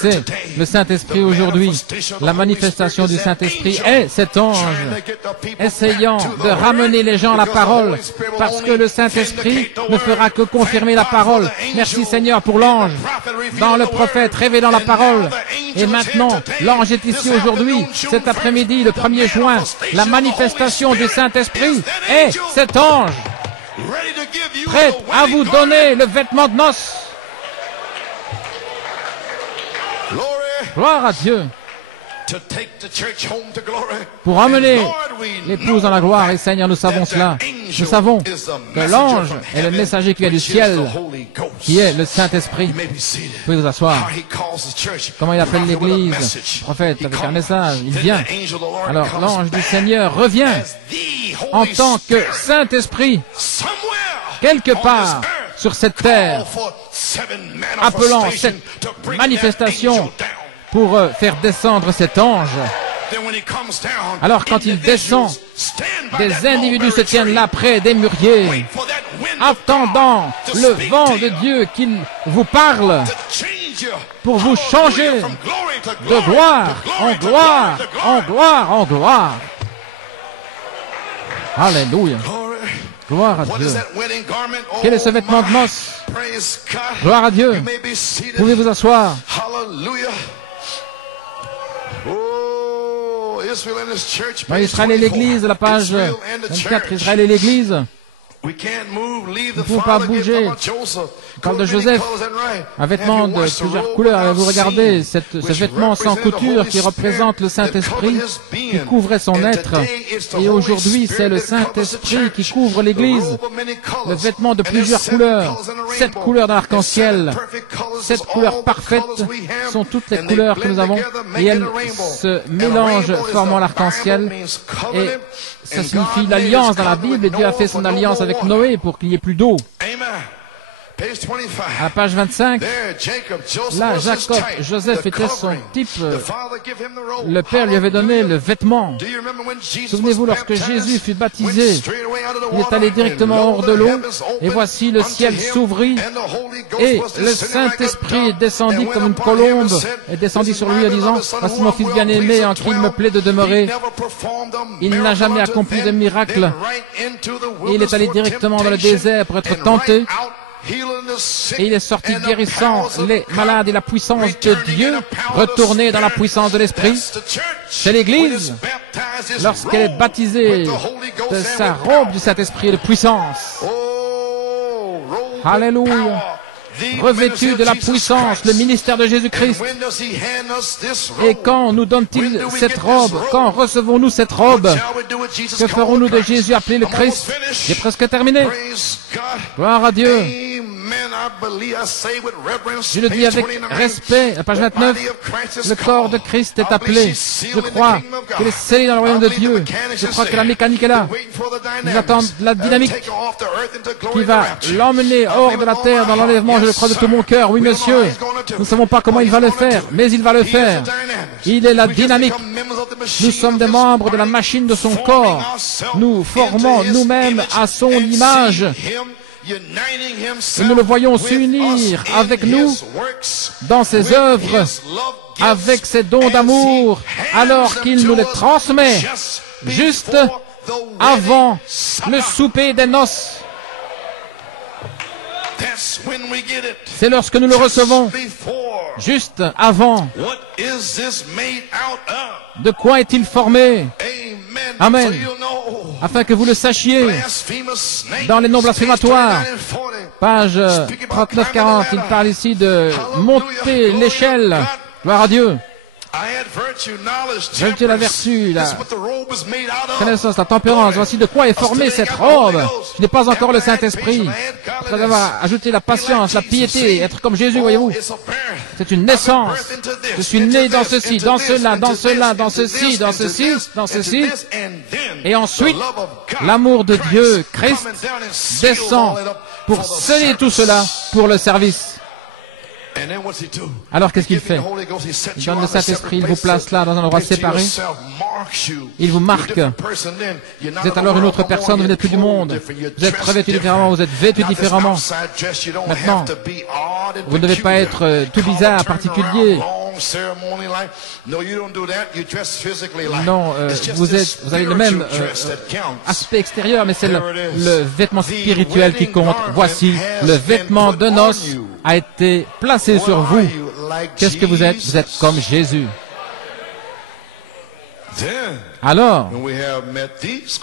C'est le Saint-Esprit aujourd'hui. La manifestation du Saint-Esprit est cet ange essayant de ramener les gens à la parole, parce que le Saint-Esprit ne fera que confirmer la parole. Merci Seigneur pour l'ange, dans le prophète révélant la parole. Et maintenant, l'ange est ici aujourd'hui, cet après-midi, le 1er juin, la manifestation du Saint-Esprit est cet ange, prêt à vous donner le vêtement de noces. Gloire à Dieu. Pour emmener l'épouse dans la gloire. Et Seigneur, nous savons cela. Nous savons que l'ange est le messager qui vient du ciel, qui est le Saint-Esprit. Vous pouvez vous asseoir. Comment il appelle l'Église? Prophète avec un message. Il vient. Alors l'ange du Seigneur revient en tant que Saint-Esprit quelque part sur cette terre, appelant cette manifestation pour faire descendre cet ange. Alors quand il descend, des individus se tiennent là près des mûriers, attendant le vent de Dieu qu'il vous parle pour vous changer de gloire en gloire, en gloire, en gloire. Alléluia. Gloire à Dieu. Quel est ce vêtement de noces? Gloire à Dieu. Vous pouvez vous asseoir. Israël et l'Église, la page 24, Israël et l'Église. Nous ne pouvons pas bouger. On parle de Joseph, un vêtement de plusieurs couleurs. Et vous regardez ce vêtement sans couture qui représente le Saint-Esprit qui couvrait son être. Et aujourd'hui, c'est le Saint-Esprit qui couvre l'Église. Le vêtement de plusieurs couleurs, 7 couleurs dans l'arc-en-ciel. 7 couleurs parfaites sont toutes les couleurs que nous avons. Et elles se mélangent, formant l'arc-en-ciel. Et ça signifie l'alliance dans la Bible. Et Dieu a fait son alliance avec Noé pour qu'il y ait plus d'eau. À la page 25, là, Jacob, Joseph était son type. Le Père lui avait donné le vêtement. Souvenez-vous, lorsque Jésus fut baptisé, il est allé directement hors de l'eau, et voici le ciel s'ouvrit, et le Saint-Esprit descendit comme une colombe, et descendit sur lui en disant, « Voici mon fils bien-aimé, en qui il me plaît de demeurer. » Il n'a jamais accompli de miracle, et il est allé directement dans le désert pour être tenté. Et il est sorti guérissant les malades et la puissance de Dieu, retourné dans la puissance de l'Esprit. C'est l'Église, lorsqu'elle est baptisée de sa robe du Saint-Esprit et de puissance. Alléluia. Revêtu de la puissance, le ministère de Jésus-Christ. Et quand nous donne-t-il cette robe? Quand recevons-nous cette robe? Que ferons-nous de Jésus appelé le Christ? J'ai presque terminé. Gloire à Dieu. Je le dis avec respect, à page 29, le corps de Christ est appelé. Je crois qu'il est scellé dans le royaume de Dieu. Je crois que la mécanique est là. Nous attendons la dynamique qui va l'emmener hors de la terre dans l'enlèvement. Je le crois de tout mon cœur. Oui, monsieur. Nous ne savons pas comment il va le faire, mais il va le faire. Il est la dynamique. Nous sommes des membres de la machine de son corps. Nous formons nous-mêmes à son image. Et nous le voyons s'unir avec nous dans ses œuvres, avec ses dons d'amour, alors qu'il nous les transmet juste avant le souper des noces. C'est lorsque nous le recevons, juste avant. De quoi est-il formé? Amen. Afin que vous le sachiez, dans les noms blasphématoires, page 39-40, il parle ici de monter l'échelle. Gloire à Dieu. Vertu, la vertu, la connaissance, la tempérance. Voici de quoi est formée cette robe. Je n'ai pas encore le Saint-Esprit. Après avoir ajouté la patience, la piété, être comme Jésus, voyez-vous. C'est une naissance. Je suis né dans ceci, dans cela, dans cela, dans ceci, dans ceci, dans ceci. Et ensuite, l'amour de Dieu, Christ, descend pour sceller tout cela pour le service. Alors qu'est-ce qu'il fait? Il donne le Saint-Esprit, il vous place là dans un endroit séparé. Il vous marque. Vous êtes alors une autre personne, vous n'êtes plus du monde. Vous êtes revêtu différemment, vous êtes vêtu différemment. Maintenant, vous ne devez pas être tout bizarre, particulier. Non, vous avez le même aspect extérieur, mais c'est le vêtement spirituel qui compte. Voici, le vêtement de noces a été placé sur vous. Qu'est-ce que vous êtes? Vous êtes comme Jésus. Alors,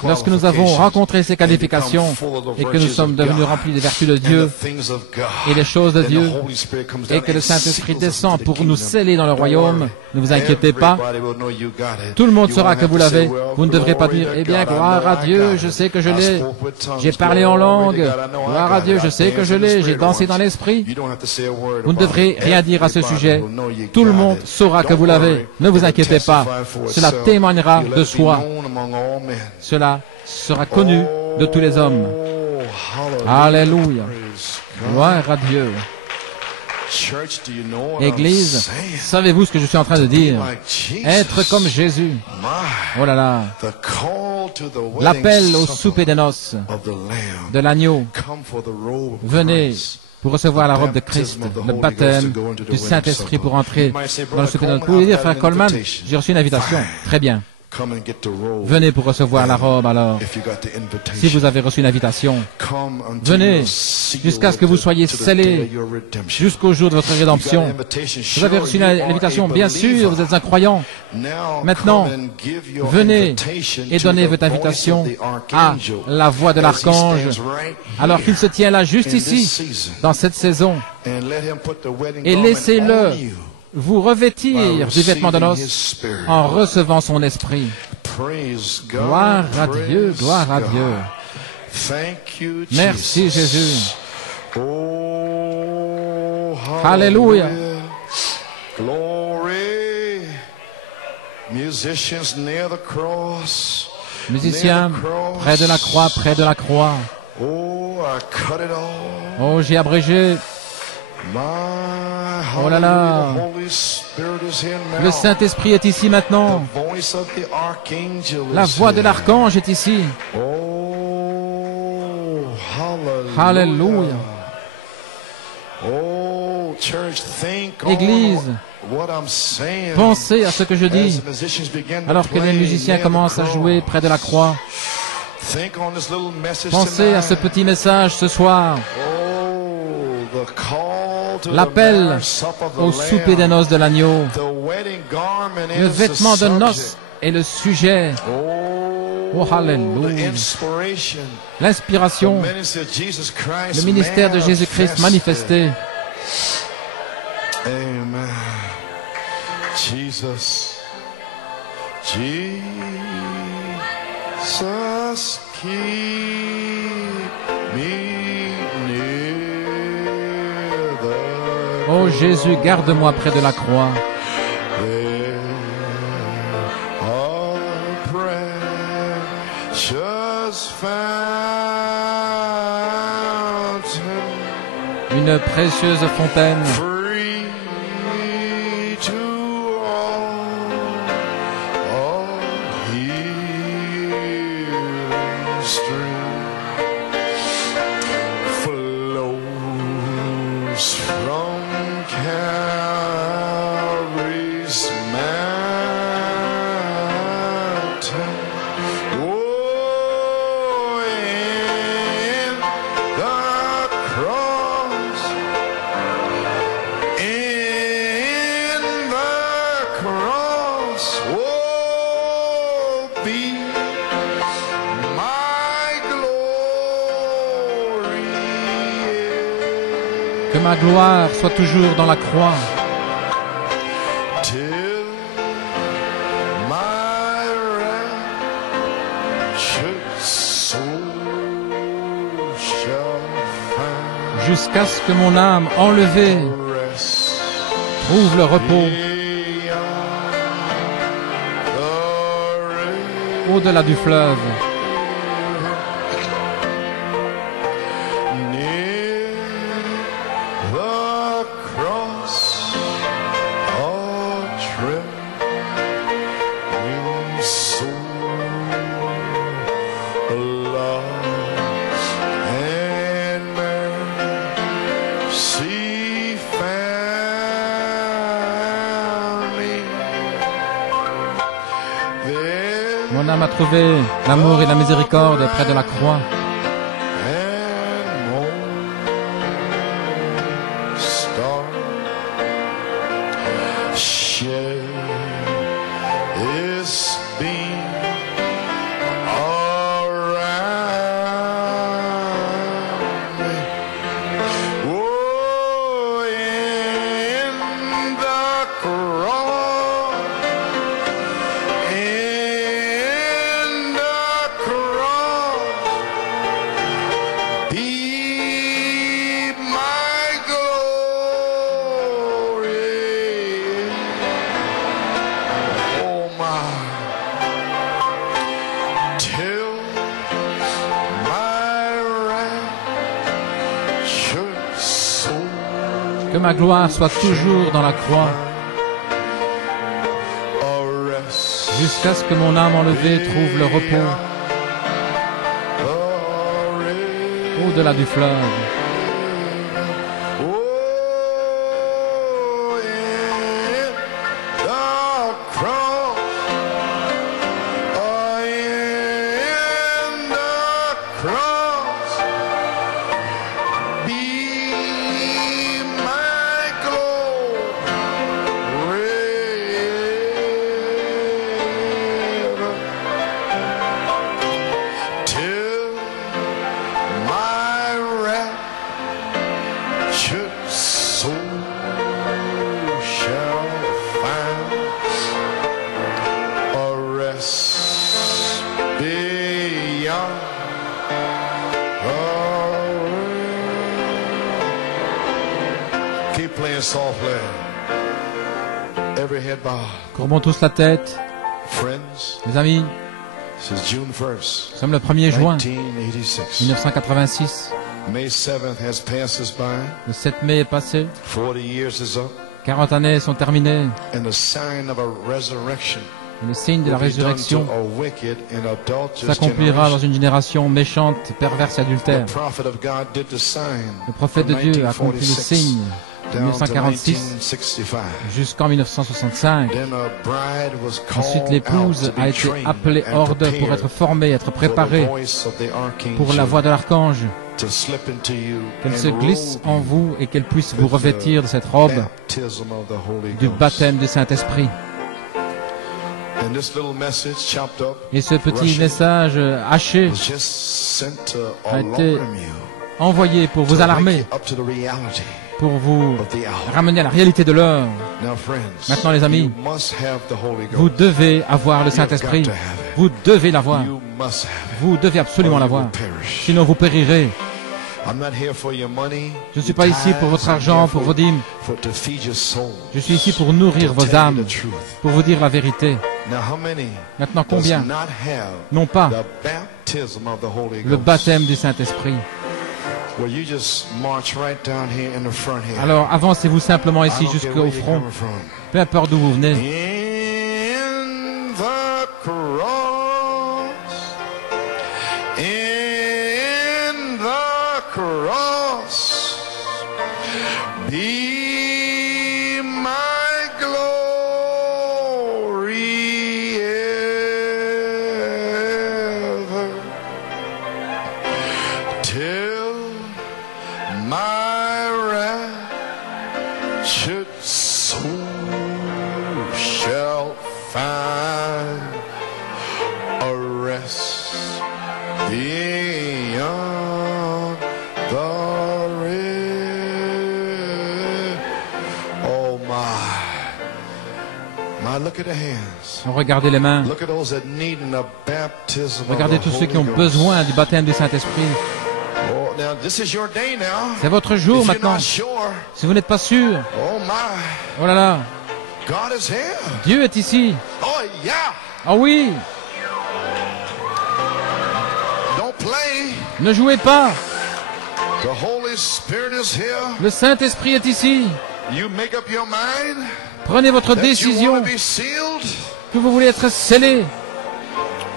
lorsque nous avons rencontré ces qualifications et que nous sommes devenus remplis des vertus de Dieu et des choses de Dieu et que le Saint-Esprit descend pour nous sceller dans le royaume, ne vous inquiétez pas, tout le monde saura que vous l'avez. Vous ne devrez pas dire, eh bien, gloire à Dieu, je sais que je l'ai, j'ai parlé en langue, gloire à Dieu, je sais que je l'ai, j'ai dansé dans l'esprit. Vous ne devrez rien dire à ce sujet. Tout le monde saura que vous l'avez. Ne vous inquiétez pas. Cela témoignera de soi. Cela sera connu de tous les hommes. Alléluia. Gloire à Dieu. Église, savez-vous ce que je suis en train de dire? Être comme Jésus. Oh là là. L'appel au souper des noces de l'agneau. Venez pour recevoir la robe de Christ, le baptême du Saint-Esprit pour entrer dans le souper des noces. Vous pouvez dire, frère Coleman, j'ai reçu une invitation. Très bien. Venez pour recevoir la robe alors. Si vous avez reçu une invitation, venez jusqu'à ce que vous soyez scellés jusqu'au jour de votre rédemption. Vous avez reçu une invitation, bien sûr, vous êtes un croyant. Maintenant, venez et donnez votre invitation à la voix de l'archange alors qu'il se tient là juste ici, dans cette saison. Et laissez-le vous revêtir du vêtement de noces en recevant son esprit. Gloire à Dieu, gloire à Dieu. Merci Jésus. Alléluia. Musiciens, près de la croix, près de la croix. Oh, j'ai abrégé. Oh là là, le Saint-Esprit est ici maintenant. La voix de l'archange est ici. Alléluia. Église, pensez à ce que je dis alors que les musiciens commencent à jouer près de la croix. Pensez à ce petit message ce soir. L'appel au souper des noces de l'agneau. Le vêtement de noces est le sujet. Oh, alléluia. L'inspiration, le ministère de Jésus-Christ manifesté. Amen. Jesus. Jesus, keep me near the Oh Jésus, garde-moi près de la croix. Une précieuse fontaine. Que ma gloire soit toujours dans la croix. jusqu'à ce que mon âme enlevée trouve le repos au-delà du fleuve. Mon âme a trouvé l'amour et la miséricorde près de la croix. Que ma gloire soit toujours dans la croix, jusqu'à ce que mon âme enlevée trouve le repos au-delà du fleuve. Courbons tous la tête. Les amis, nous sommes le 1er juin 1986. Le 7 mai est passé. 40 années sont terminées. Et le signe de la résurrection s'accomplira dans une génération méchante, perverse et adultère. Le prophète de Dieu a accompli le signe de 1946 jusqu'en 1965. Ensuite, l'épouse a été appelée hors d'eux pour être formée, être préparée pour la voix de l'archange, qu'elle se glisse en vous et qu'elle puisse vous revêtir de cette robe du baptême du Saint-Esprit. Et ce petit message haché a été envoyé pour vous alarmer, pour vous ramener à la réalité de l'heure. Maintenant, les amis, vous devez avoir le Saint-Esprit. Vous devez l'avoir. Vous devez absolument l'avoir. Sinon, vous périrez. Je ne suis pas ici pour votre argent, pour vos dîmes. Je suis ici pour nourrir vos âmes, pour vous dire la vérité. Maintenant, combien n'ont pas le baptême du Saint-Esprit? Alors avancez-vous simplement ici jusqu'au front, peu importe d'où vous venez. Regardez les mains. Regardez tous ceux qui ont besoin du baptême du Saint-Esprit. C'est votre jour maintenant. Si vous n'êtes pas sûr, oh là là, Dieu est ici. Ah oui. Ne jouez pas. Le Saint-Esprit est ici. Prenez votre décision que vous voulez être scellé.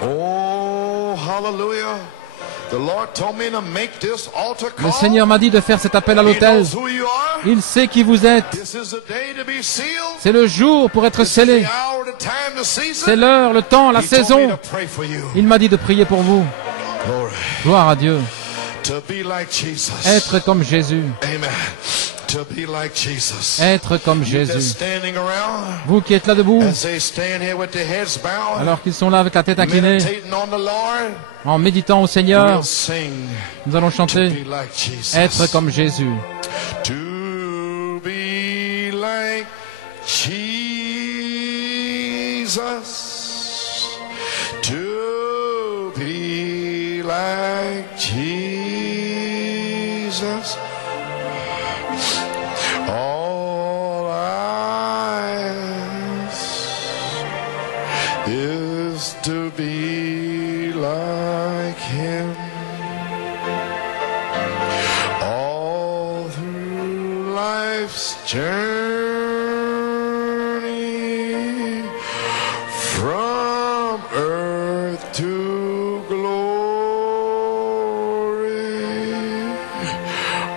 Oh, hallelujah. Le Seigneur m'a dit de faire cet appel à l'autel. Il sait qui vous êtes. C'est le jour pour être scellé. C'est l'heure, le temps, la saison. Il m'a dit de prier pour vous. Gloire à Dieu. Être comme Jésus. Être comme Jésus. Vous qui êtes là debout, alors qu'ils sont là avec la tête inclinée, en méditant au Seigneur, nous allons chanter être comme Jésus. To be like Jesus. To be like Jesus. All I ask is to be like Him. All through life's journey, from earth to glory,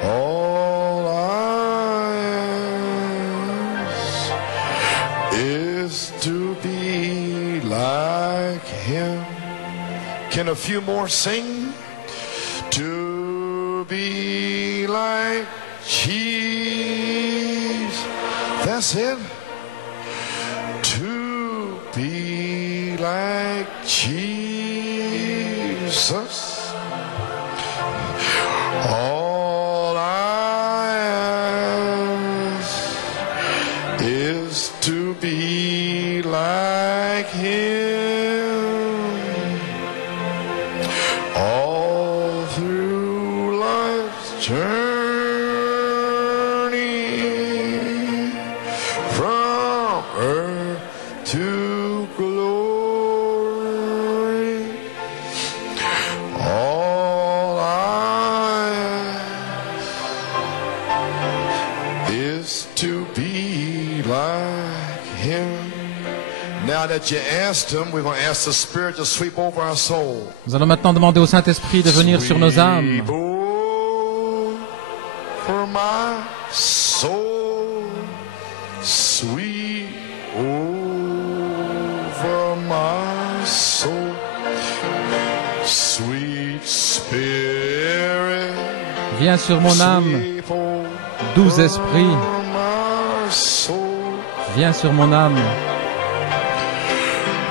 all I ask is to be like Him. Can a few more sing? To be like Jesus. That's it. To be like Jesus. All I ask is to be like Him. All through life's journey, from earth to glory, all I ask is to be like Him. Now that you asked Him, we're going to ask the Spirit to sweep over our soul. Nous allons maintenant demander au Saint-Esprit de venir sur nos âmes. Sweep over my soul. Sweep over my soul. Sweet Spirit. Viens sur mon âme, Sweep doux esprit. over my soul. Viens sur mon âme.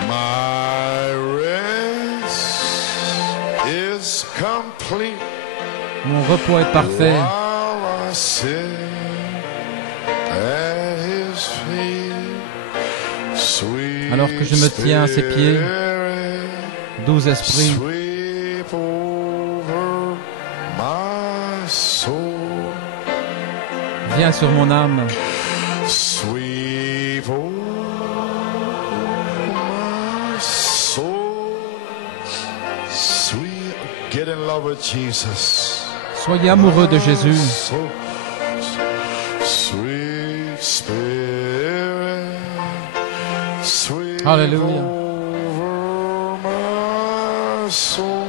My rest is complete Mon repos est parfait. while I sit at His feet. Sweet Alors que je me tiens à ses pieds, Spirit, doux esprit. sweep over my soul. Viens sur mon âme. Sweep over my soul. Sweet, get in love with Jesus. Soyez amoureux de Jésus. So, sweet Spirit, sweep Hallelujah. over my soul.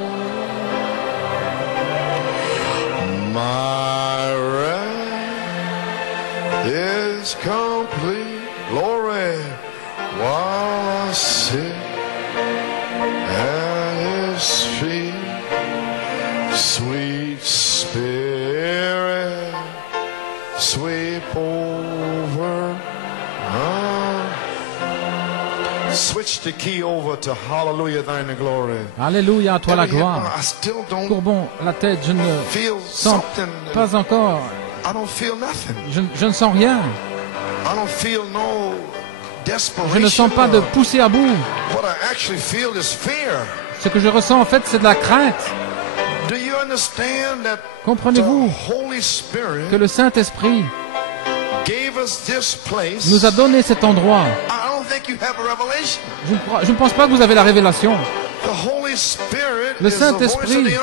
My rest is complete. Glory, while I sit at His feet. Sweet Spirit, sweep over. Switch the key over to Hallelujah, Thine the glory. Alléluia, à toi la gloire. I still don't Courbons la tête, je ne feel sens something. pas encore. I don't feel nothing. Je ne sens rien. I don't feel no desperation. Je ne sens pas de or- pousser à bout. What I actually feel is fear. Ce que je ressens en fait, c'est de la crainte. Do you Comprenez-vous que le Saint-Esprit nous a donné cet endroit? Je ne pense pas que vous avez la révélation. Le Saint-Esprit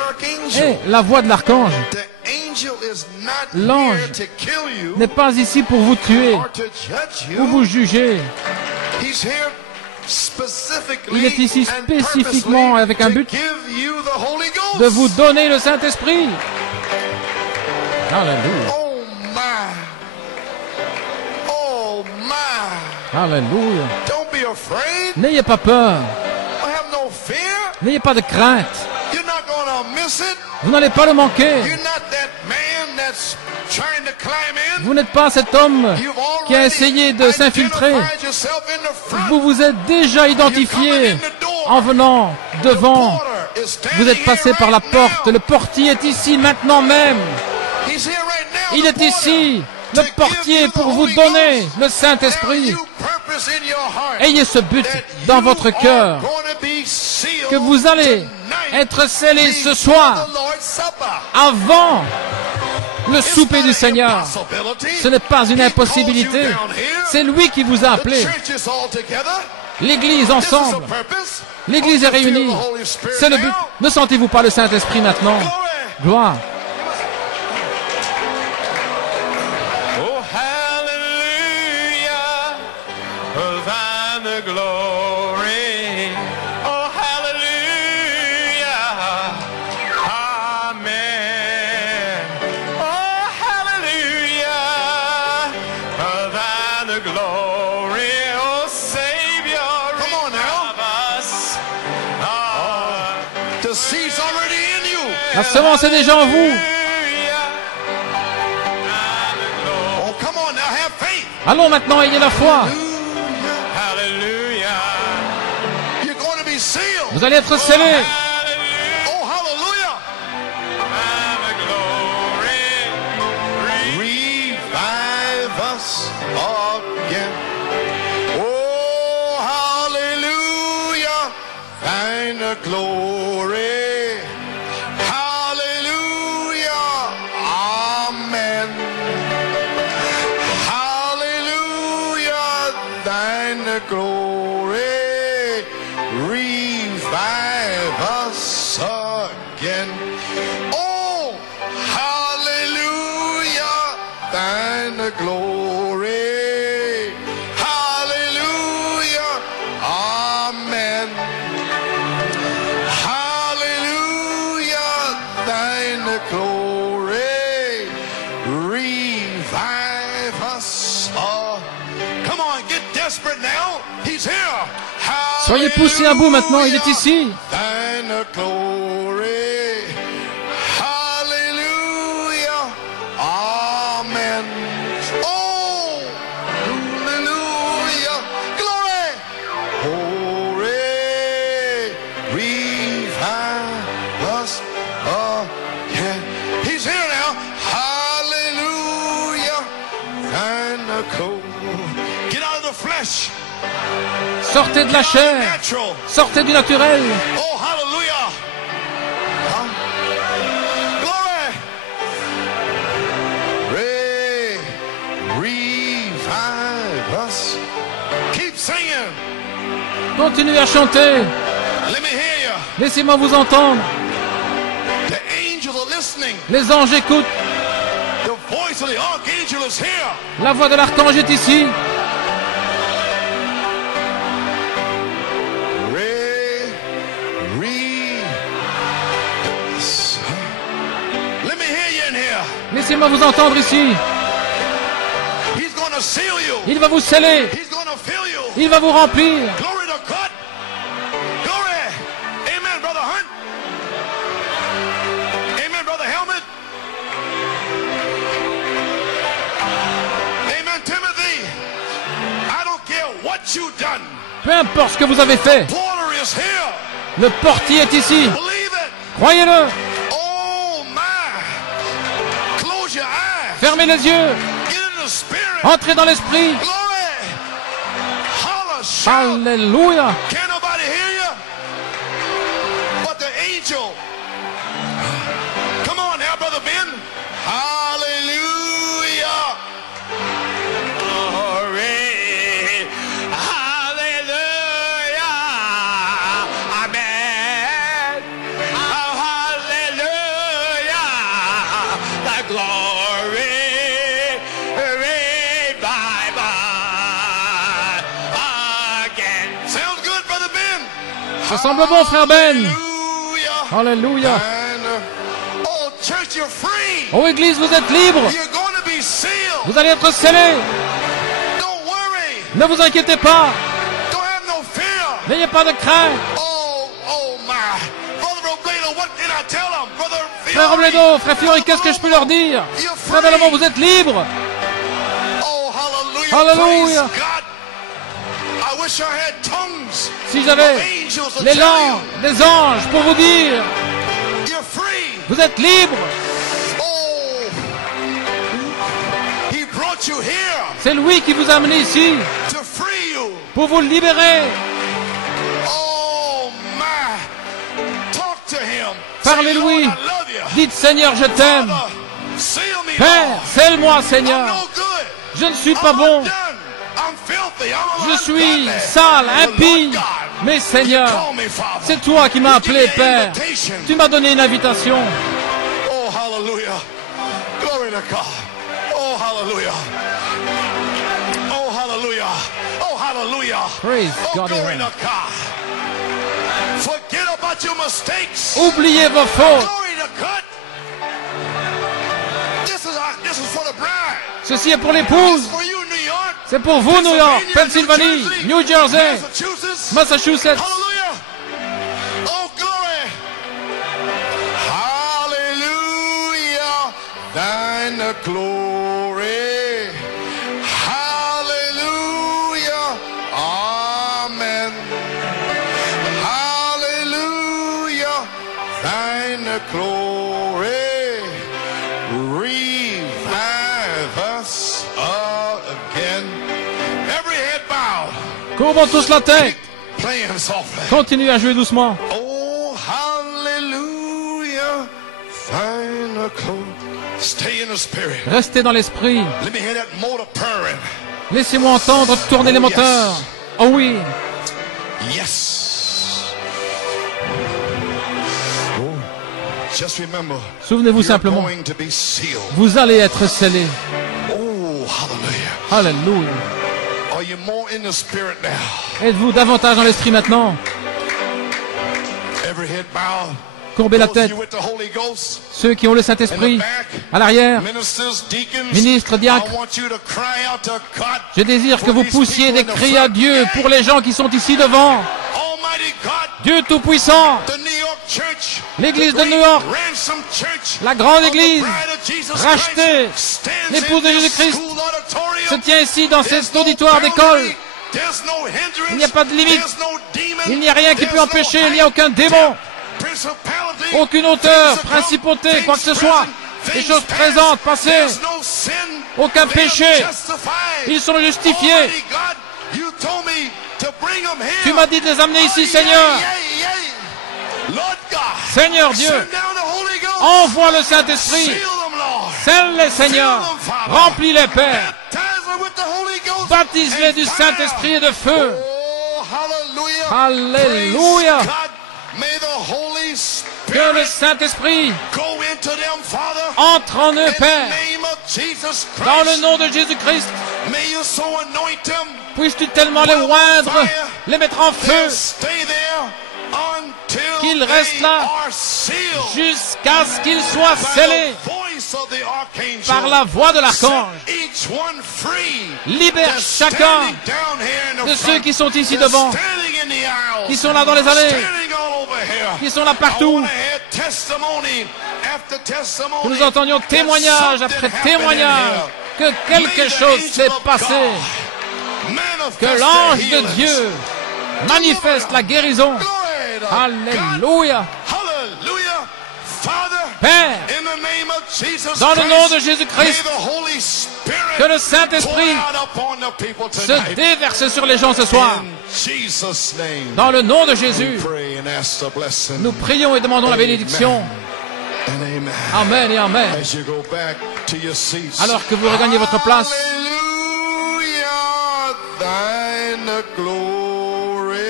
est la voix de l'archange. L'ange n'est pas ici pour vous tuer ou vous juger. Il est ici spécifiquement avec un but de vous donner le Saint-Esprit. Alléluia. Alléluia. N'ayez pas peur. N'ayez pas de crainte. Vous n'allez pas le manquer. Vous n'êtes pas cet homme qui a essayé de s'infiltrer. Vous vous êtes déjà identifié en venant devant. Vous êtes passé par la porte. Le portier est ici maintenant même. Il est ici, le portier, pour vous donner le Saint-Esprit. Ayez ce but dans votre cœur, que vous allez être scellés ce soir, avant le souper du Seigneur. Ce n'est pas une impossibilité, c'est lui qui vous a appelé. L'Église ensemble, l'Église est réunie, c'est le but. Ne sentez-vous pas le Saint-Esprit maintenant? Gloire. La semence est déjà en vous. Allons maintenant, ayez la foi. Vous allez être scellés. Soyez poussés à bout maintenant, il est ici. Sortez de la chair, sortez du naturel. Oh, hallelujah. Glory. Revive us. Keep singing. Continuez à chanter. Let me hear you. Laissez-moi vous entendre. The angels are listening. Les anges écoutent. The voice of the archangel is here. La voix de l'archange est ici. Laissez-moi vous entendre ici. Il va vous sceller. Il va vous remplir. Amen, Brother Hunt. Amen, Brother Helmet. Amen, Timothy. I don't care what you've done. Peu importe ce que vous avez fait. Le portier est ici. Croyez-le. Fermez les yeux. Entrez dans l'esprit. Alléluia. Ça semble bon, frère Ben. Alléluia. Oh, Église, vous êtes libre. Vous allez être scellés. Ne vous inquiétez pas. N'ayez pas de crainte. Frère Robledo, frère Fiori, qu'est-ce que je peux leur dire? Frère Bellamont, vous êtes libres. Alléluia. Si j'avais les langues des anges pour vous dire, vous êtes libres. C'est lui qui vous a amené ici pour vous libérer. Parlez-lui. Dites, Seigneur, je t'aime. Père, scelle-moi, Seigneur. Je ne suis pas bon. Je suis sale, impie. Mais Seigneur, c'est toi qui m'as appelé, Père. Tu m'as donné une invitation. Oh, hallelujah. Glory to God. Oh, hallelujah. Oh, hallelujah. Oh, hallelujah. Praise oh, God. Glory to God. Forget about your mistakes. Oubliez vos fautes. Glory to God. This is for the bride. Ceci est pour l'épouse. For you, New York. C'est pour vous, New York, Pennsylvanie, New Jersey, Massachusetts. Hallelujah. Oh, glory. Hallelujah. Thine the glory. Hallelujah. Amen. Hallelujah. Thine the glory. Revive us again. Every head bow. Courbons tous la tête. Playing softly. Continuez à jouer doucement. Oh, hallelujah. Find a close. Stay in the spirit. Restez dans l'esprit. Let me hear that motor purring. Laissez-moi entendre tourner les moteurs. Oh oui. Yes. Oh. Just remember. Souvenez-vous you're simplement. going to be sealed. Vous allez être scellés. Oh, hallelujah. Alléluia. Are you more in the spirit now? Êtes-vous davantage dans l'esprit maintenant? Every head bow. Courbez la tête. You with the Holy Ghost. Ceux qui ont le Saint-Esprit, à l'arrière, Ministers, deacons, ministres, diacres, I want you to cry out to God. je désire que vous poussiez des cris à Dieu pour les gens qui sont ici devant. Almighty God, Dieu Tout-Puissant, the New York Church, l'église de New York, ransom church, la grande of the église, bride of Jesus rachetée, Christ, stands l'épouse de in this Jésus-Christ, school auditorium. se tient ici dans There's cet no auditoire d'école. boundary, there's no hindrance, Il n'y a pas de limite. there's no demon, Il n'y a rien qui peut there's no empêcher, il n'y a height, aucun démon, principality, aucune hauteur, things to come, principauté, quoi que ce things soit, present, des things choses past, présentes, passées, there's no sin, aucun they are péché. justified. Ils sont justifiés. Almighty God, you told me to bring them here. Tu m'as dit de les amener ici, Oh, Seigneur. yeah, yeah, yeah. Lord God, Seigneur Dieu, send down the Holy Ghost. envoie le Saint-Esprit. Seal them, Lord. Scelle-les, Seigneur. Remplis-les, Père. Baptize them with the Holy Ghost. Baptise-les and du fire. Saint-Esprit et de feu. Oh, hallelujah. Alléluia. Praise God. May the Holy Que le Spirit Saint-Esprit go into them, Father. entre en eux, In the Père. name of Jesus Christ. Dans le nom de Jésus-Christ, May you so anoint them. puisses-tu tellement les oindre, les mettre en They'll feu, stay there until qu'ils restent they là are sealed jusqu'à ce qu'ils soient by scellés the voice of the archangel. par la voix de l'archange. Set each one free. Libère They're chacun standing down here in the de front. ceux qui sont ici They're devant, standing in the aisles. qui sont là dans les allées, Standing all over here. qui sont là I partout. wanna hear testimony after testimony. Que nous entendions that témoignage something après happened in témoignage, here. que quelque May the chose angel s'est of passé, God manifest que their l'ange de healings. Dieu manifeste la guérison. Glory to Alléluia. God. Hallelujah. Father, Père, in the name of Jesus dans le nom de Christ, Jésus-Christ, may the Holy Spirit que le Saint-Esprit pour out upon the people se tonight. déverse sur les gens ce soir. In Jesus' name, Dans le nom de we Jésus, pray and ask the blessing. nous prions et demandons la bénédiction. And amen. Amen et Amen. As you go back to your seats. Alors que vous regagnez votre place, Hallelujah, thine the glory.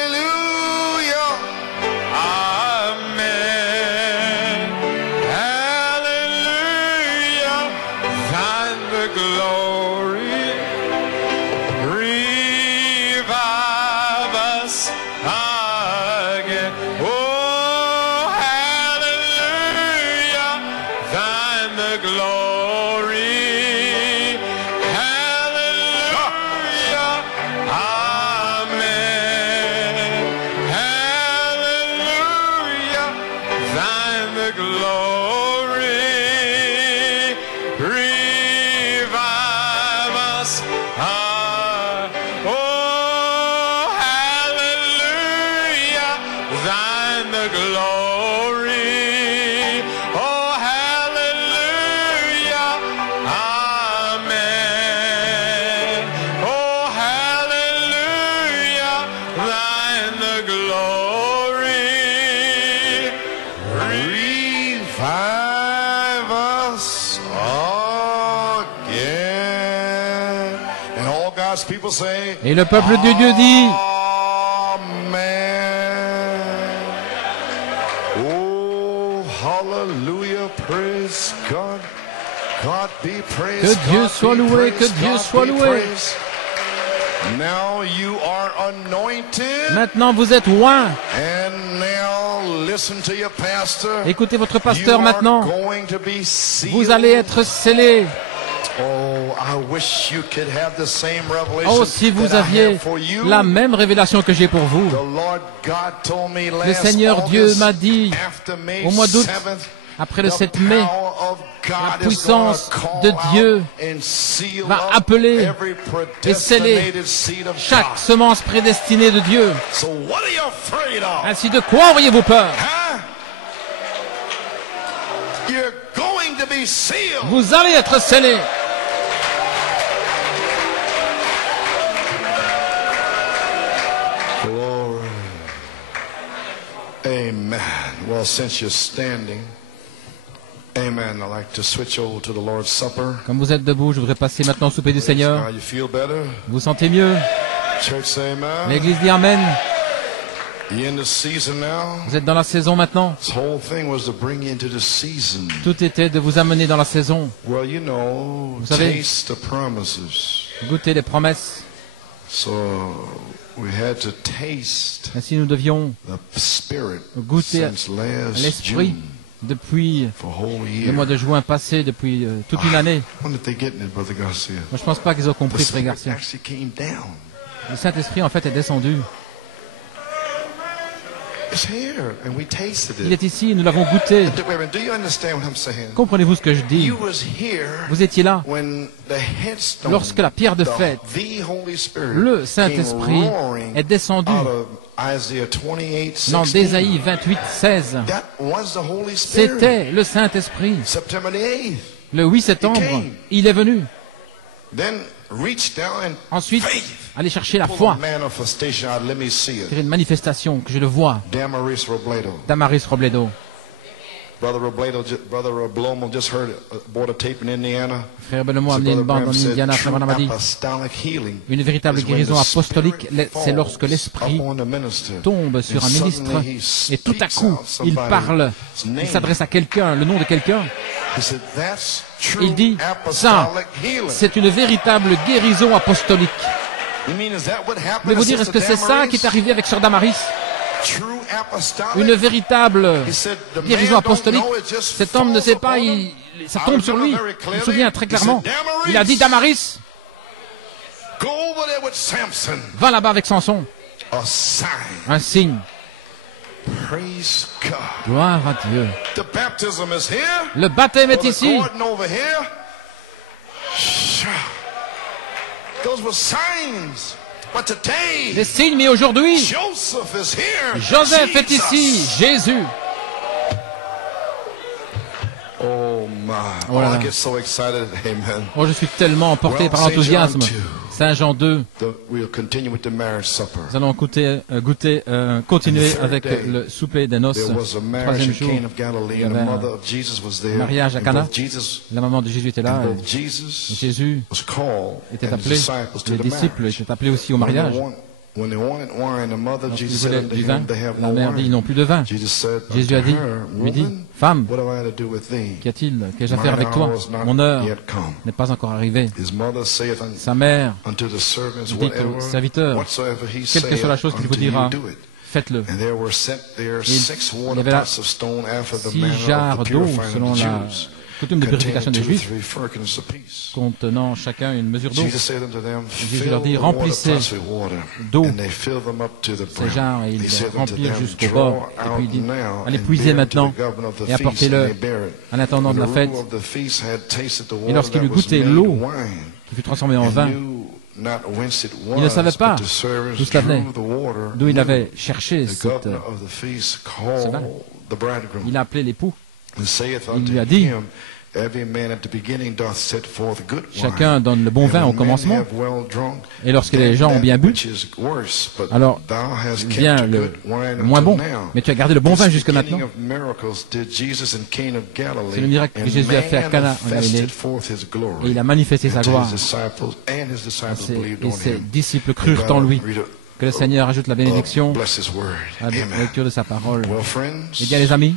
Hallelujah. Amen. Hallelujah, thine the glory. Revive Et le peuple de Dieu dit, que Dieu soit loué, que Dieu soit loué. Maintenant vous êtes oint. Écoutez votre pasteur maintenant. Vous allez être scellés. Oh, si vous aviez la même révélation que j'ai pour vous. Le Seigneur Dieu m'a dit au mois d'août, après le 7 mai, la puissance de Dieu va appeler et sceller chaque semence prédestinée de Dieu. Ainsi, de quoi auriez-vous peur? Vous allez être scellés. Amen. Well, since you're standing, amen. I'd like to switch over to the Lord's Supper. Comme vous êtes debout, je voudrais passer maintenant au souper du Seigneur. You feel better? Vous vous sentez mieux? Church say amen. L'Église dit Amen. You're in the season now. Vous êtes dans la saison maintenant. This whole thing was to bring you into the season. Tout était de vous amener dans la saison. Well, you know, Vous savez, taste the promises. goûter les promesses. So we had to taste Ainsi, nous devions the Spirit goûter since last l'Esprit June depuis for a whole le year. mois de juin passé, depuis toute une année. I wonder if they're getting it, Brother Garcia. Moi, je pense pas qu'ils ont The compris, Frère Spirit Garcia. actually came down. Le Saint-Esprit, en fait, est descendu. It's here, and we tasted Il it. est ici, nous l'avons goûté. Wait a minute, do you understand what I'm saying? Comprenez-vous ce que je dis? You was here Vous étiez là when the headstone, lorsque la pierre de fête, the Holy Spirit, le Saint-Esprit, came roaring est descendu out of Isaiah 28:16. dans d'Ésaïe 28, 16. That was the Holy Spirit. C'était le Saint-Esprit. September the 8th. Le 8 septembre, il est venu. Then reach down and Ensuite, faith. aller chercher la Pull foi. a manifestation out. Let me see it. C'est une manifestation que je le vois. Damaris Robledo. Damaris Robledo. Brother Roblomo just heard bought a tape in Indiana. Frère Bellemont a amené une bande en Indiana. Frère Branham a dit, une véritable guérison apostolique, c'est lorsque l'Esprit tombe sur un ministre et tout à coup, il parle, il s'adresse à quelqu'un, le nom de quelqu'un. Il dit, ça, c'est une véritable guérison apostolique. Voulez-vous dire, est-ce que c'est ça qui est arrivé avec Sœur Damaris? Une véritable guérison apostolique. Cet homme ne sait pas, ça tombe sur lui. Je me souviens très clairement. Il a dit, Damaris, va là-bas avec Samson. Un signe. Gloire à Dieu. Le baptême est ici. Des signes, mais aujourd'hui, Joseph est ici, Jésus. Oh my! Oh là là. I get so excited. Amen. Oh, je suis tellement emporté par l'enthousiasme. Saint Jean 2. We'll continue with the marriage supper. Nous allons continuer avec le souper des noces. There was a marriage Troisième in jour, Cana of Galilee, il y and the avait mother un of Jesus was there. mariage à And Cana. both Jesus La maman de Jésus était là. and Et both Jesus Jésus was called était and the appelé. disciples to Les the disciples marriage. étaient appelés aussi au mariage. When they wanted wine, the mother of Lorsqu'ils Jesus said voulaient unto du vin, him, they have la no mère dit, ils wine. n'ont plus de vin. Jesus said Jésus a unto dit, her, lui dit, Woman, femme, what have I to do with thee? qu'y a-t-il? Qu'ai-je à faire Mine avec toi? hour is not Mon heure yet come. n'est pas encore arrivée. His mother saith Sa mère unto the servants, dit aux serviteurs, whatsoever he quelle que soit la chose qu'il vous saith unto dira, you, do it. faites-le. And there were set there il 6 y water avait là pots of stone after the 6 manner jarres of the d'eau purifying selon of the la Jews, coutume de purification containing des 2 to Juifs, 3 firkins apiece. contenant chacun une mesure d'eau. Jesus said unto them, Jésus fill leur dit, the water remplissez pots with water. d'eau And they filled them up to the ces brim. jarres et ils He said les unto remplirent them, jusqu'au draw bord. Et puis il out dit, now allez and puiser bear to the maintenant governor of the et feast. And apportez-le they bare it. à l'intendant de And la the fête. ruler of the feast had tasted the Et water lorsqu'il that eut was goûté made l'eau wine. qui fut transformée en vin, Not whence it was, il ne savait pas but the servants d'où cela venait, drew the water. d'où il avait cherché The ce governor of the feast called vin. the bridegroom Il a appelé l'époux. and saith Il unto lui a dit, him, Chacun donne le bon vin au commencement, et lorsque les gens ont bien bu, alors vient le moins bon. Mais tu as gardé le bon vin jusque maintenant. C'est le miracle que Jésus a fait à Cana en Galilée, et il a manifesté sa gloire. Et ses disciples crurent en lui. Que le Seigneur ajoute la bénédiction à la lecture de sa parole. Eh bien, les amis,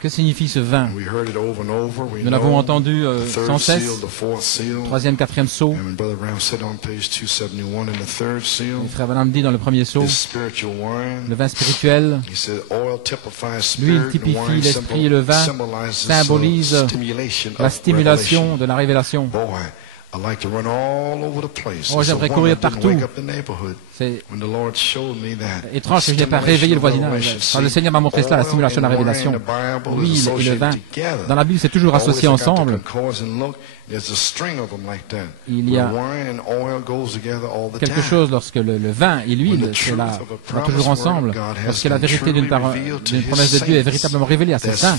que signifie ce vin? Nous l'avons entendu sans cesse. Troisième, quatrième sceau. Le frère Branham dit dans le premier sceau, le vin spirituel, l'huile typifie l'esprit et le vin symbolise la stimulation de la révélation. Oh, j'aimerais courir partout. C'est étrange que je n'ai pas réveillé le voisinage. Quand le Seigneur m'a montré cela, la stimulation de la révélation. L'huile et le vin. Dans la Bible, c'est toujours associé ensemble. Il y a quelque chose lorsque le vin et l'huile, cela va toujours ensemble. Lorsque la vérité d'une promesse de Dieu est véritablement révélée à ces saints,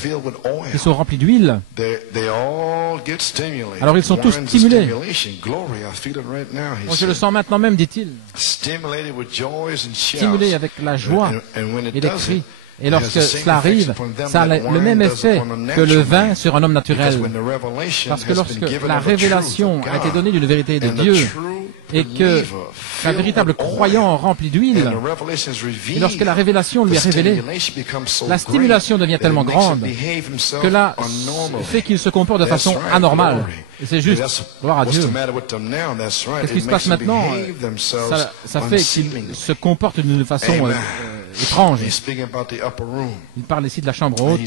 qui sont remplis d'huile, alors ils sont tous stimulés. Oh, je le sens maintenant même, dit-il. Stimulé avec la joie et les cris. Et lorsque cela arrive, ça a le même effet que le vin sur un homme naturel. Parce que lorsque la révélation a été donnée d'une vérité de Dieu, et que un véritable croyant rempli d'huile, et lorsque la révélation lui est révélée, la stimulation devient tellement grande que là, fait qu'il se comporte de façon anormale. Et c'est juste, gloire à Dieu. Qu'est-ce qui se passe maintenant? Ça fait qu'il se comporte d'une façon étrange. Il parle ici de la chambre haute.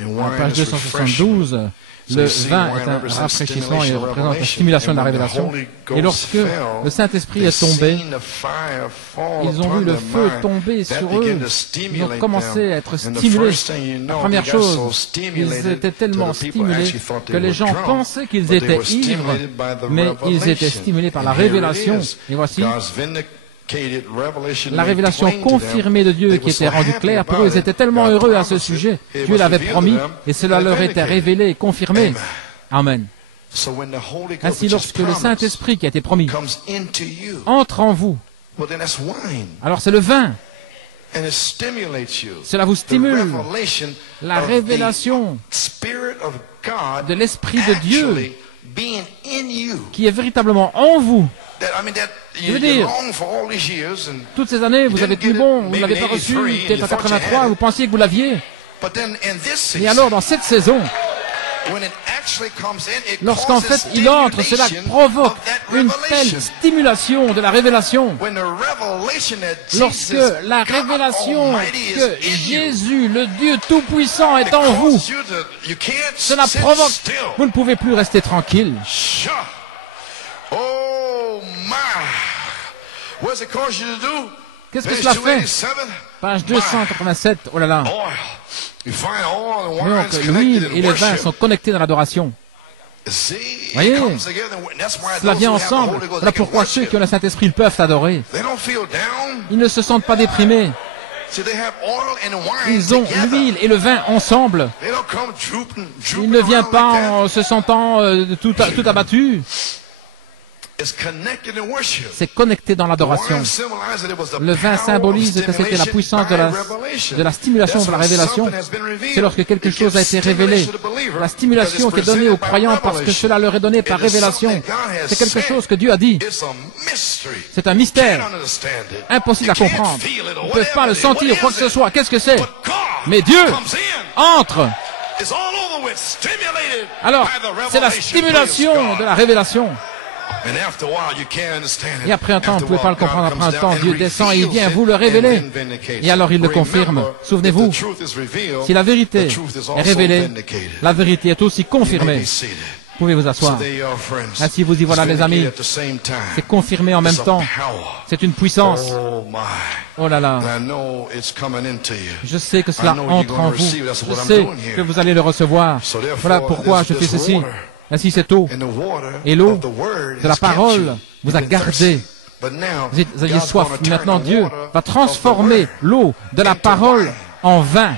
À page 272, le vin est un rafraîchissement et représente la stimulation de la révélation. Et lorsque le Saint-Esprit est tombé, ils ont vu le feu tomber sur eux. Ils ont commencé à être stimulés. La première chose, ils étaient tellement stimulés que les gens pensaient qu'ils étaient ivres, mais ils étaient stimulés par la révélation. Et voici la révélation confirmée de Dieu qui était rendue claire. Pour eux, ils étaient tellement heureux à ce sujet. Dieu l'avait promis et cela leur était révélé et confirmé. Amen. Ainsi, lorsque le Saint-Esprit qui a été promis entre en vous, alors c'est le vin. Cela vous stimule. La révélation de l'Esprit de Dieu qui est véritablement en vous. Je veux dire, toutes ces années, vous avez tenu bon, vous ne l'avez pas reçu, peut-être en 83, vous pensiez que vous l'aviez. Et alors, dans cette saison, lorsqu'en fait il entre, cela provoque une telle stimulation de la révélation. Lorsque la révélation que Jésus, le Dieu Tout-Puissant, est en vous, cela provoque, vous ne pouvez plus rester tranquille. Qu'est-ce que cela fait? Page 287, oh là là. Donc, l'huile et le vin sont connectés dans l'adoration. Voyez, cela vient ensemble. Voilà pourquoi ceux qui ont le Saint-Esprit, ils peuvent adorer. Ils ne se sentent pas déprimés. Ils ont l'huile et le vin ensemble. Il ne vient pas en se sentant tout abattu. C'est connecté dans l'adoration. Le vin symbolise que c'était la puissance de la stimulation de la révélation. C'est lorsque quelque chose a été révélé. La stimulation qui est donnée aux croyants parce que cela leur est donné par révélation. C'est quelque chose que Dieu a dit. C'est un mystère. Impossible à comprendre. Ils ne peuvent pas le sentir, quoi que ce soit. Qu'est-ce que c'est? Mais Dieu entre. Alors, c'est la stimulation de la révélation. Et après un temps, vous ne pouvez pas le comprendre. Après un temps, Dieu descend et il vient vous le révéler. Et alors il le confirme. Souvenez-vous, si la vérité est révélée, la vérité est aussi confirmée. Vous pouvez vous asseoir. Ainsi vous y voilà, les amis. C'est confirmé en même temps. C'est une puissance. Oh là là. Je sais que cela entre en vous. Je sais que vous allez le recevoir. Voilà pourquoi je fais ceci. Ainsi, cette eau et l'eau de la parole vous a gardé. Vous aviez soif. Maintenant, Dieu va transformer l'eau de la parole en vain.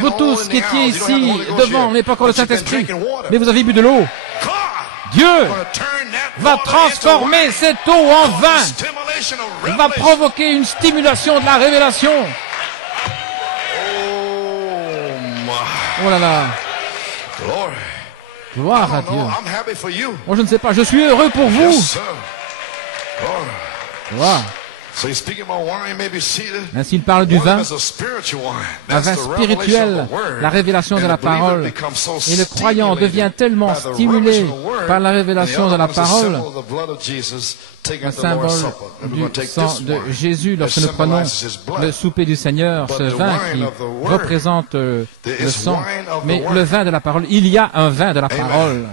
Vous tous qui étiez ici devant, mais pas encore le Saint-Esprit, mais vous avez bu de l'eau. Dieu va transformer cette eau en vin. Il va provoquer une stimulation de la révélation. Oh là là. Gloire à Dieu. Moi, je ne sais pas, je suis heureux pour vous. Gloire. Ainsi, il parle du vin, un vin spirituel, la révélation de la parole. Et le croyant devient tellement stimulé par la révélation de la parole, un symbole du sang de Jésus lorsque nous prenons le souper du Seigneur, ce vin qui représente le sang. Mais le vin de la parole, il y a un vin de la parole.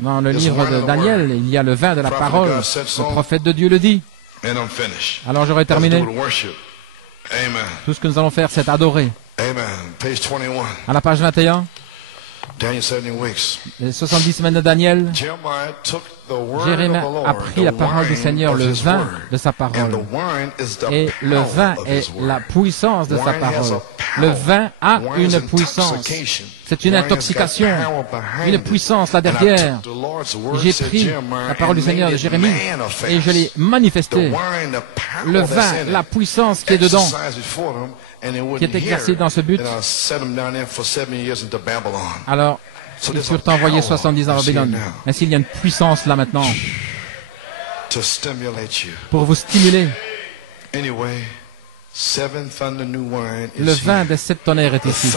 Dans le livre de Daniel, il y a le vin de la parole. Le prophète de Dieu le dit. Alors j'aurai terminé. Tout ce que nous allons faire, c'est adorer. À la page 21, les 70 semaines de Daniel, Jérémie a pris la parole du Seigneur, le vin de sa parole. Et le vin est la puissance de sa parole. Le vin a une puissance. C'est une intoxication, une puissance là derrière. J'ai pris la parole du Seigneur de Jérémie et je l'ai manifestée. Le vin, la puissance qui est dedans, qui est exercée dans ce but. Alors, ils furent envoyés 70 ans à Babylone. Ainsi, il y a une puissance là maintenant pour vous stimuler. Le vin des 7 tonnerres est ici.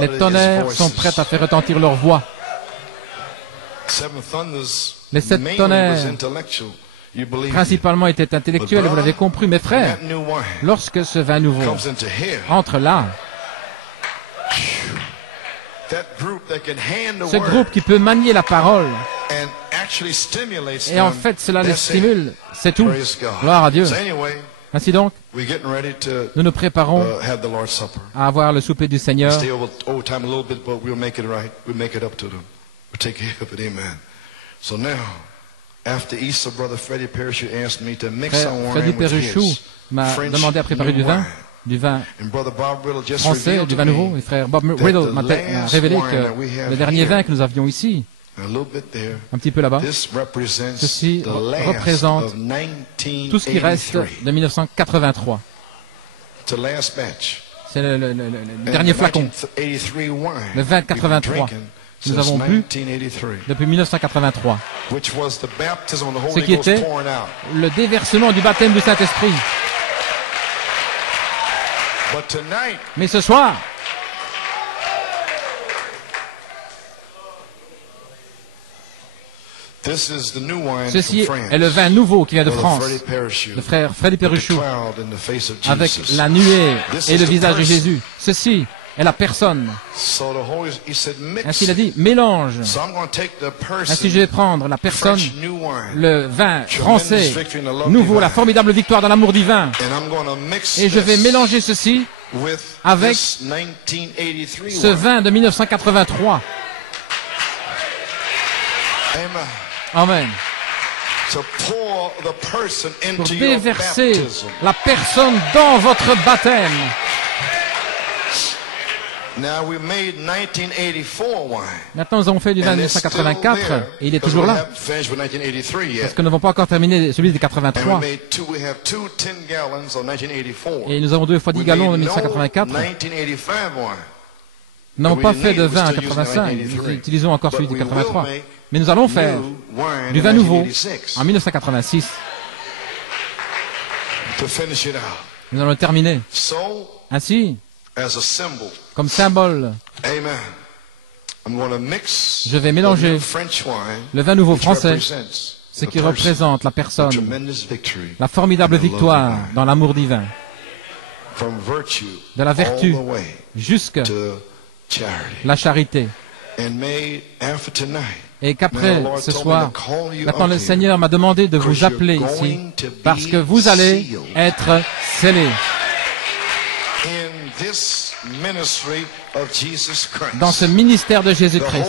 Les tonnerres sont prêts à faire retentir leur voix. Les 7 tonnerres principalement étaient intellectuels, et vous l'avez compris, mes frères. Lorsque ce vin nouveau entre là, ce groupe qui peut manier la parole, et en fait cela les stimule, c'est tout. Gloire à Dieu. Ainsi donc, nous nous préparons à avoir le souper du Seigneur. Frère Freddy Peruchou m'a demandé à préparer du vin français, du vin nouveau. Et frère Bob Riddle m'a révélé que le dernier vin que nous avions ici, un petit peu là-bas, ceci représente tout ce qui reste de 1983. C'est le dernier flacon, le vin de 83. Que nous avons bu depuis 1983, ce qui était le déversement du baptême du Saint-Esprit. Mais ce soir, ceci est le vin nouveau qui vient de France, le frère Freddy Peruchou, avec la nuée et le visage de Jésus. Ceci est la personne. Ainsi il a dit, mélange. Ainsi je vais prendre la personne, le vin français, nouveau, la formidable victoire dans l'amour divin. Et je vais mélanger ceci avec ce vin de 1983. Amen. Pour déverser la personne dans votre baptême. Maintenant, nous avons fait du vin de 1984 et il est toujours là. Parce que nous n'avons pas encore terminé celui de 83. Et nous avons 2 fois 10 gallons de 1984. Nous n'avons pas fait de vin en 85. Nous utilisons encore celui de 83. Mais nous allons faire du vin nouveau en 1986. Nous allons le terminer. Ainsi, comme symbole, je vais mélanger le vin nouveau français, ce qui représente la personne, la formidable victoire dans l'amour divin, de la vertu jusqu'à la charité. Et qu'après ce soir, maintenant le Seigneur m'a demandé de vous appeler ici, parce que vous allez être scellés dans ce ministère de Jésus-Christ.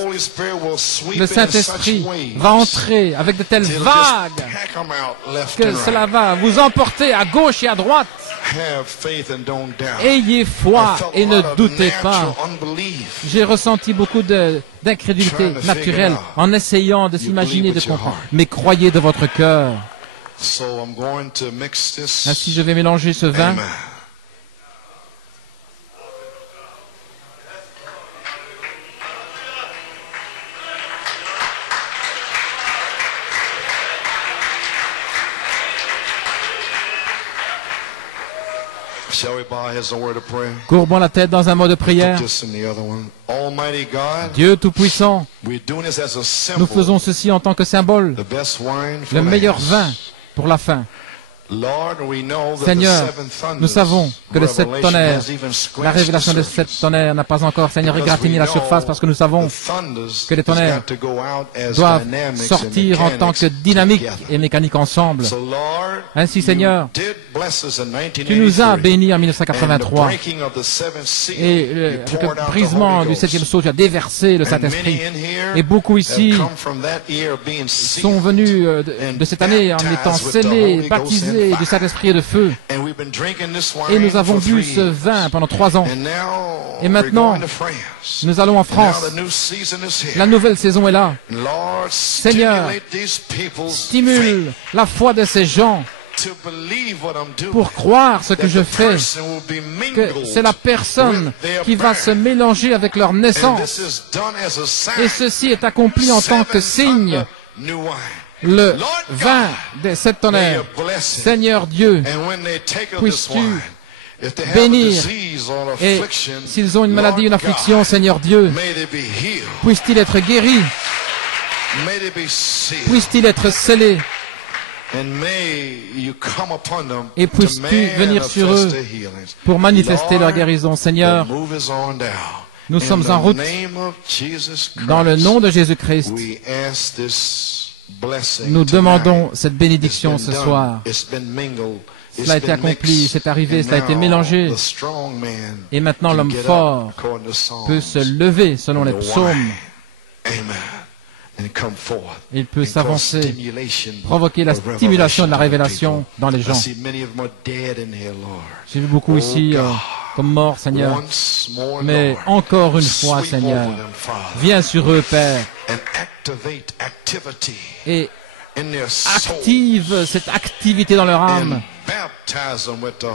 Le Saint-Esprit va entrer avec de telles vagues que cela va vous emporter à gauche et à droite. Ayez foi et ne doutez pas. J'ai ressenti beaucoup d'incrédulité naturelle en essayant de s'imaginer, de comprendre. Mais croyez de votre cœur. Ainsi, je vais mélanger ce vin. Courbons la tête dans un mot de prière. Dieu Tout-Puissant, nous faisons ceci en tant que symbole, le meilleur vin pour la fin. Seigneur, nous savons que les 7 tonnerres, la révélation des 7 tonnerres n'a pas encore, Seigneur, égratigné la surface parce que nous savons que les tonnerres doivent sortir en tant que dynamique et mécanique ensemble. Ainsi, Seigneur, tu nous as bénis en 1983 et avec le brisement du 7e sceau, tu as déversé le Saint-Esprit. Et beaucoup ici sont venus de cette année en étant scellés, baptisés du Saint-Esprit et de feu. Et nous avons bu ce vin pendant 3 ans. Et maintenant, nous allons en France. La nouvelle saison est là. Seigneur, stimule la foi de ces gens pour croire ce que je fais, que c'est la personne qui va se mélanger avec leur naissance. Et ceci est accompli en tant que signe. Le vin des 7 tonnerres. Seigneur Dieu, puisses-tu bénir, et s'ils ont une maladie, une affliction, Seigneur Dieu, puisse-t-il être guéri, puisse-t-il être scellé, et puisses-tu venir sur eux pour manifester leur guérison. Seigneur, nous sommes en route dans le nom de Jésus-Christ. Nous demandons cette bénédiction ce soir. Cela a été accompli, c'est arrivé, cela a été mélangé. Et maintenant l'homme fort peut se lever selon les psaumes. Il peut s'avancer, provoquer la stimulation de la révélation dans les gens. J'ai vu beaucoup ici comme morts, Seigneur. Mais encore une fois, Seigneur, viens sur eux, Père, et active cette activité dans leur âme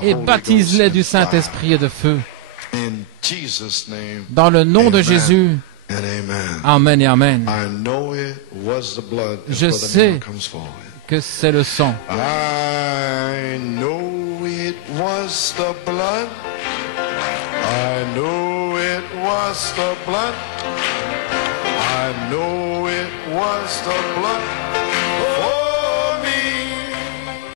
et baptise-les du Saint-Esprit et de feu. Dans le nom de Jésus. Amen et Amen. Je sais que c'est le sang. I know it was the blood. I know it was the blood. I know it was the blood.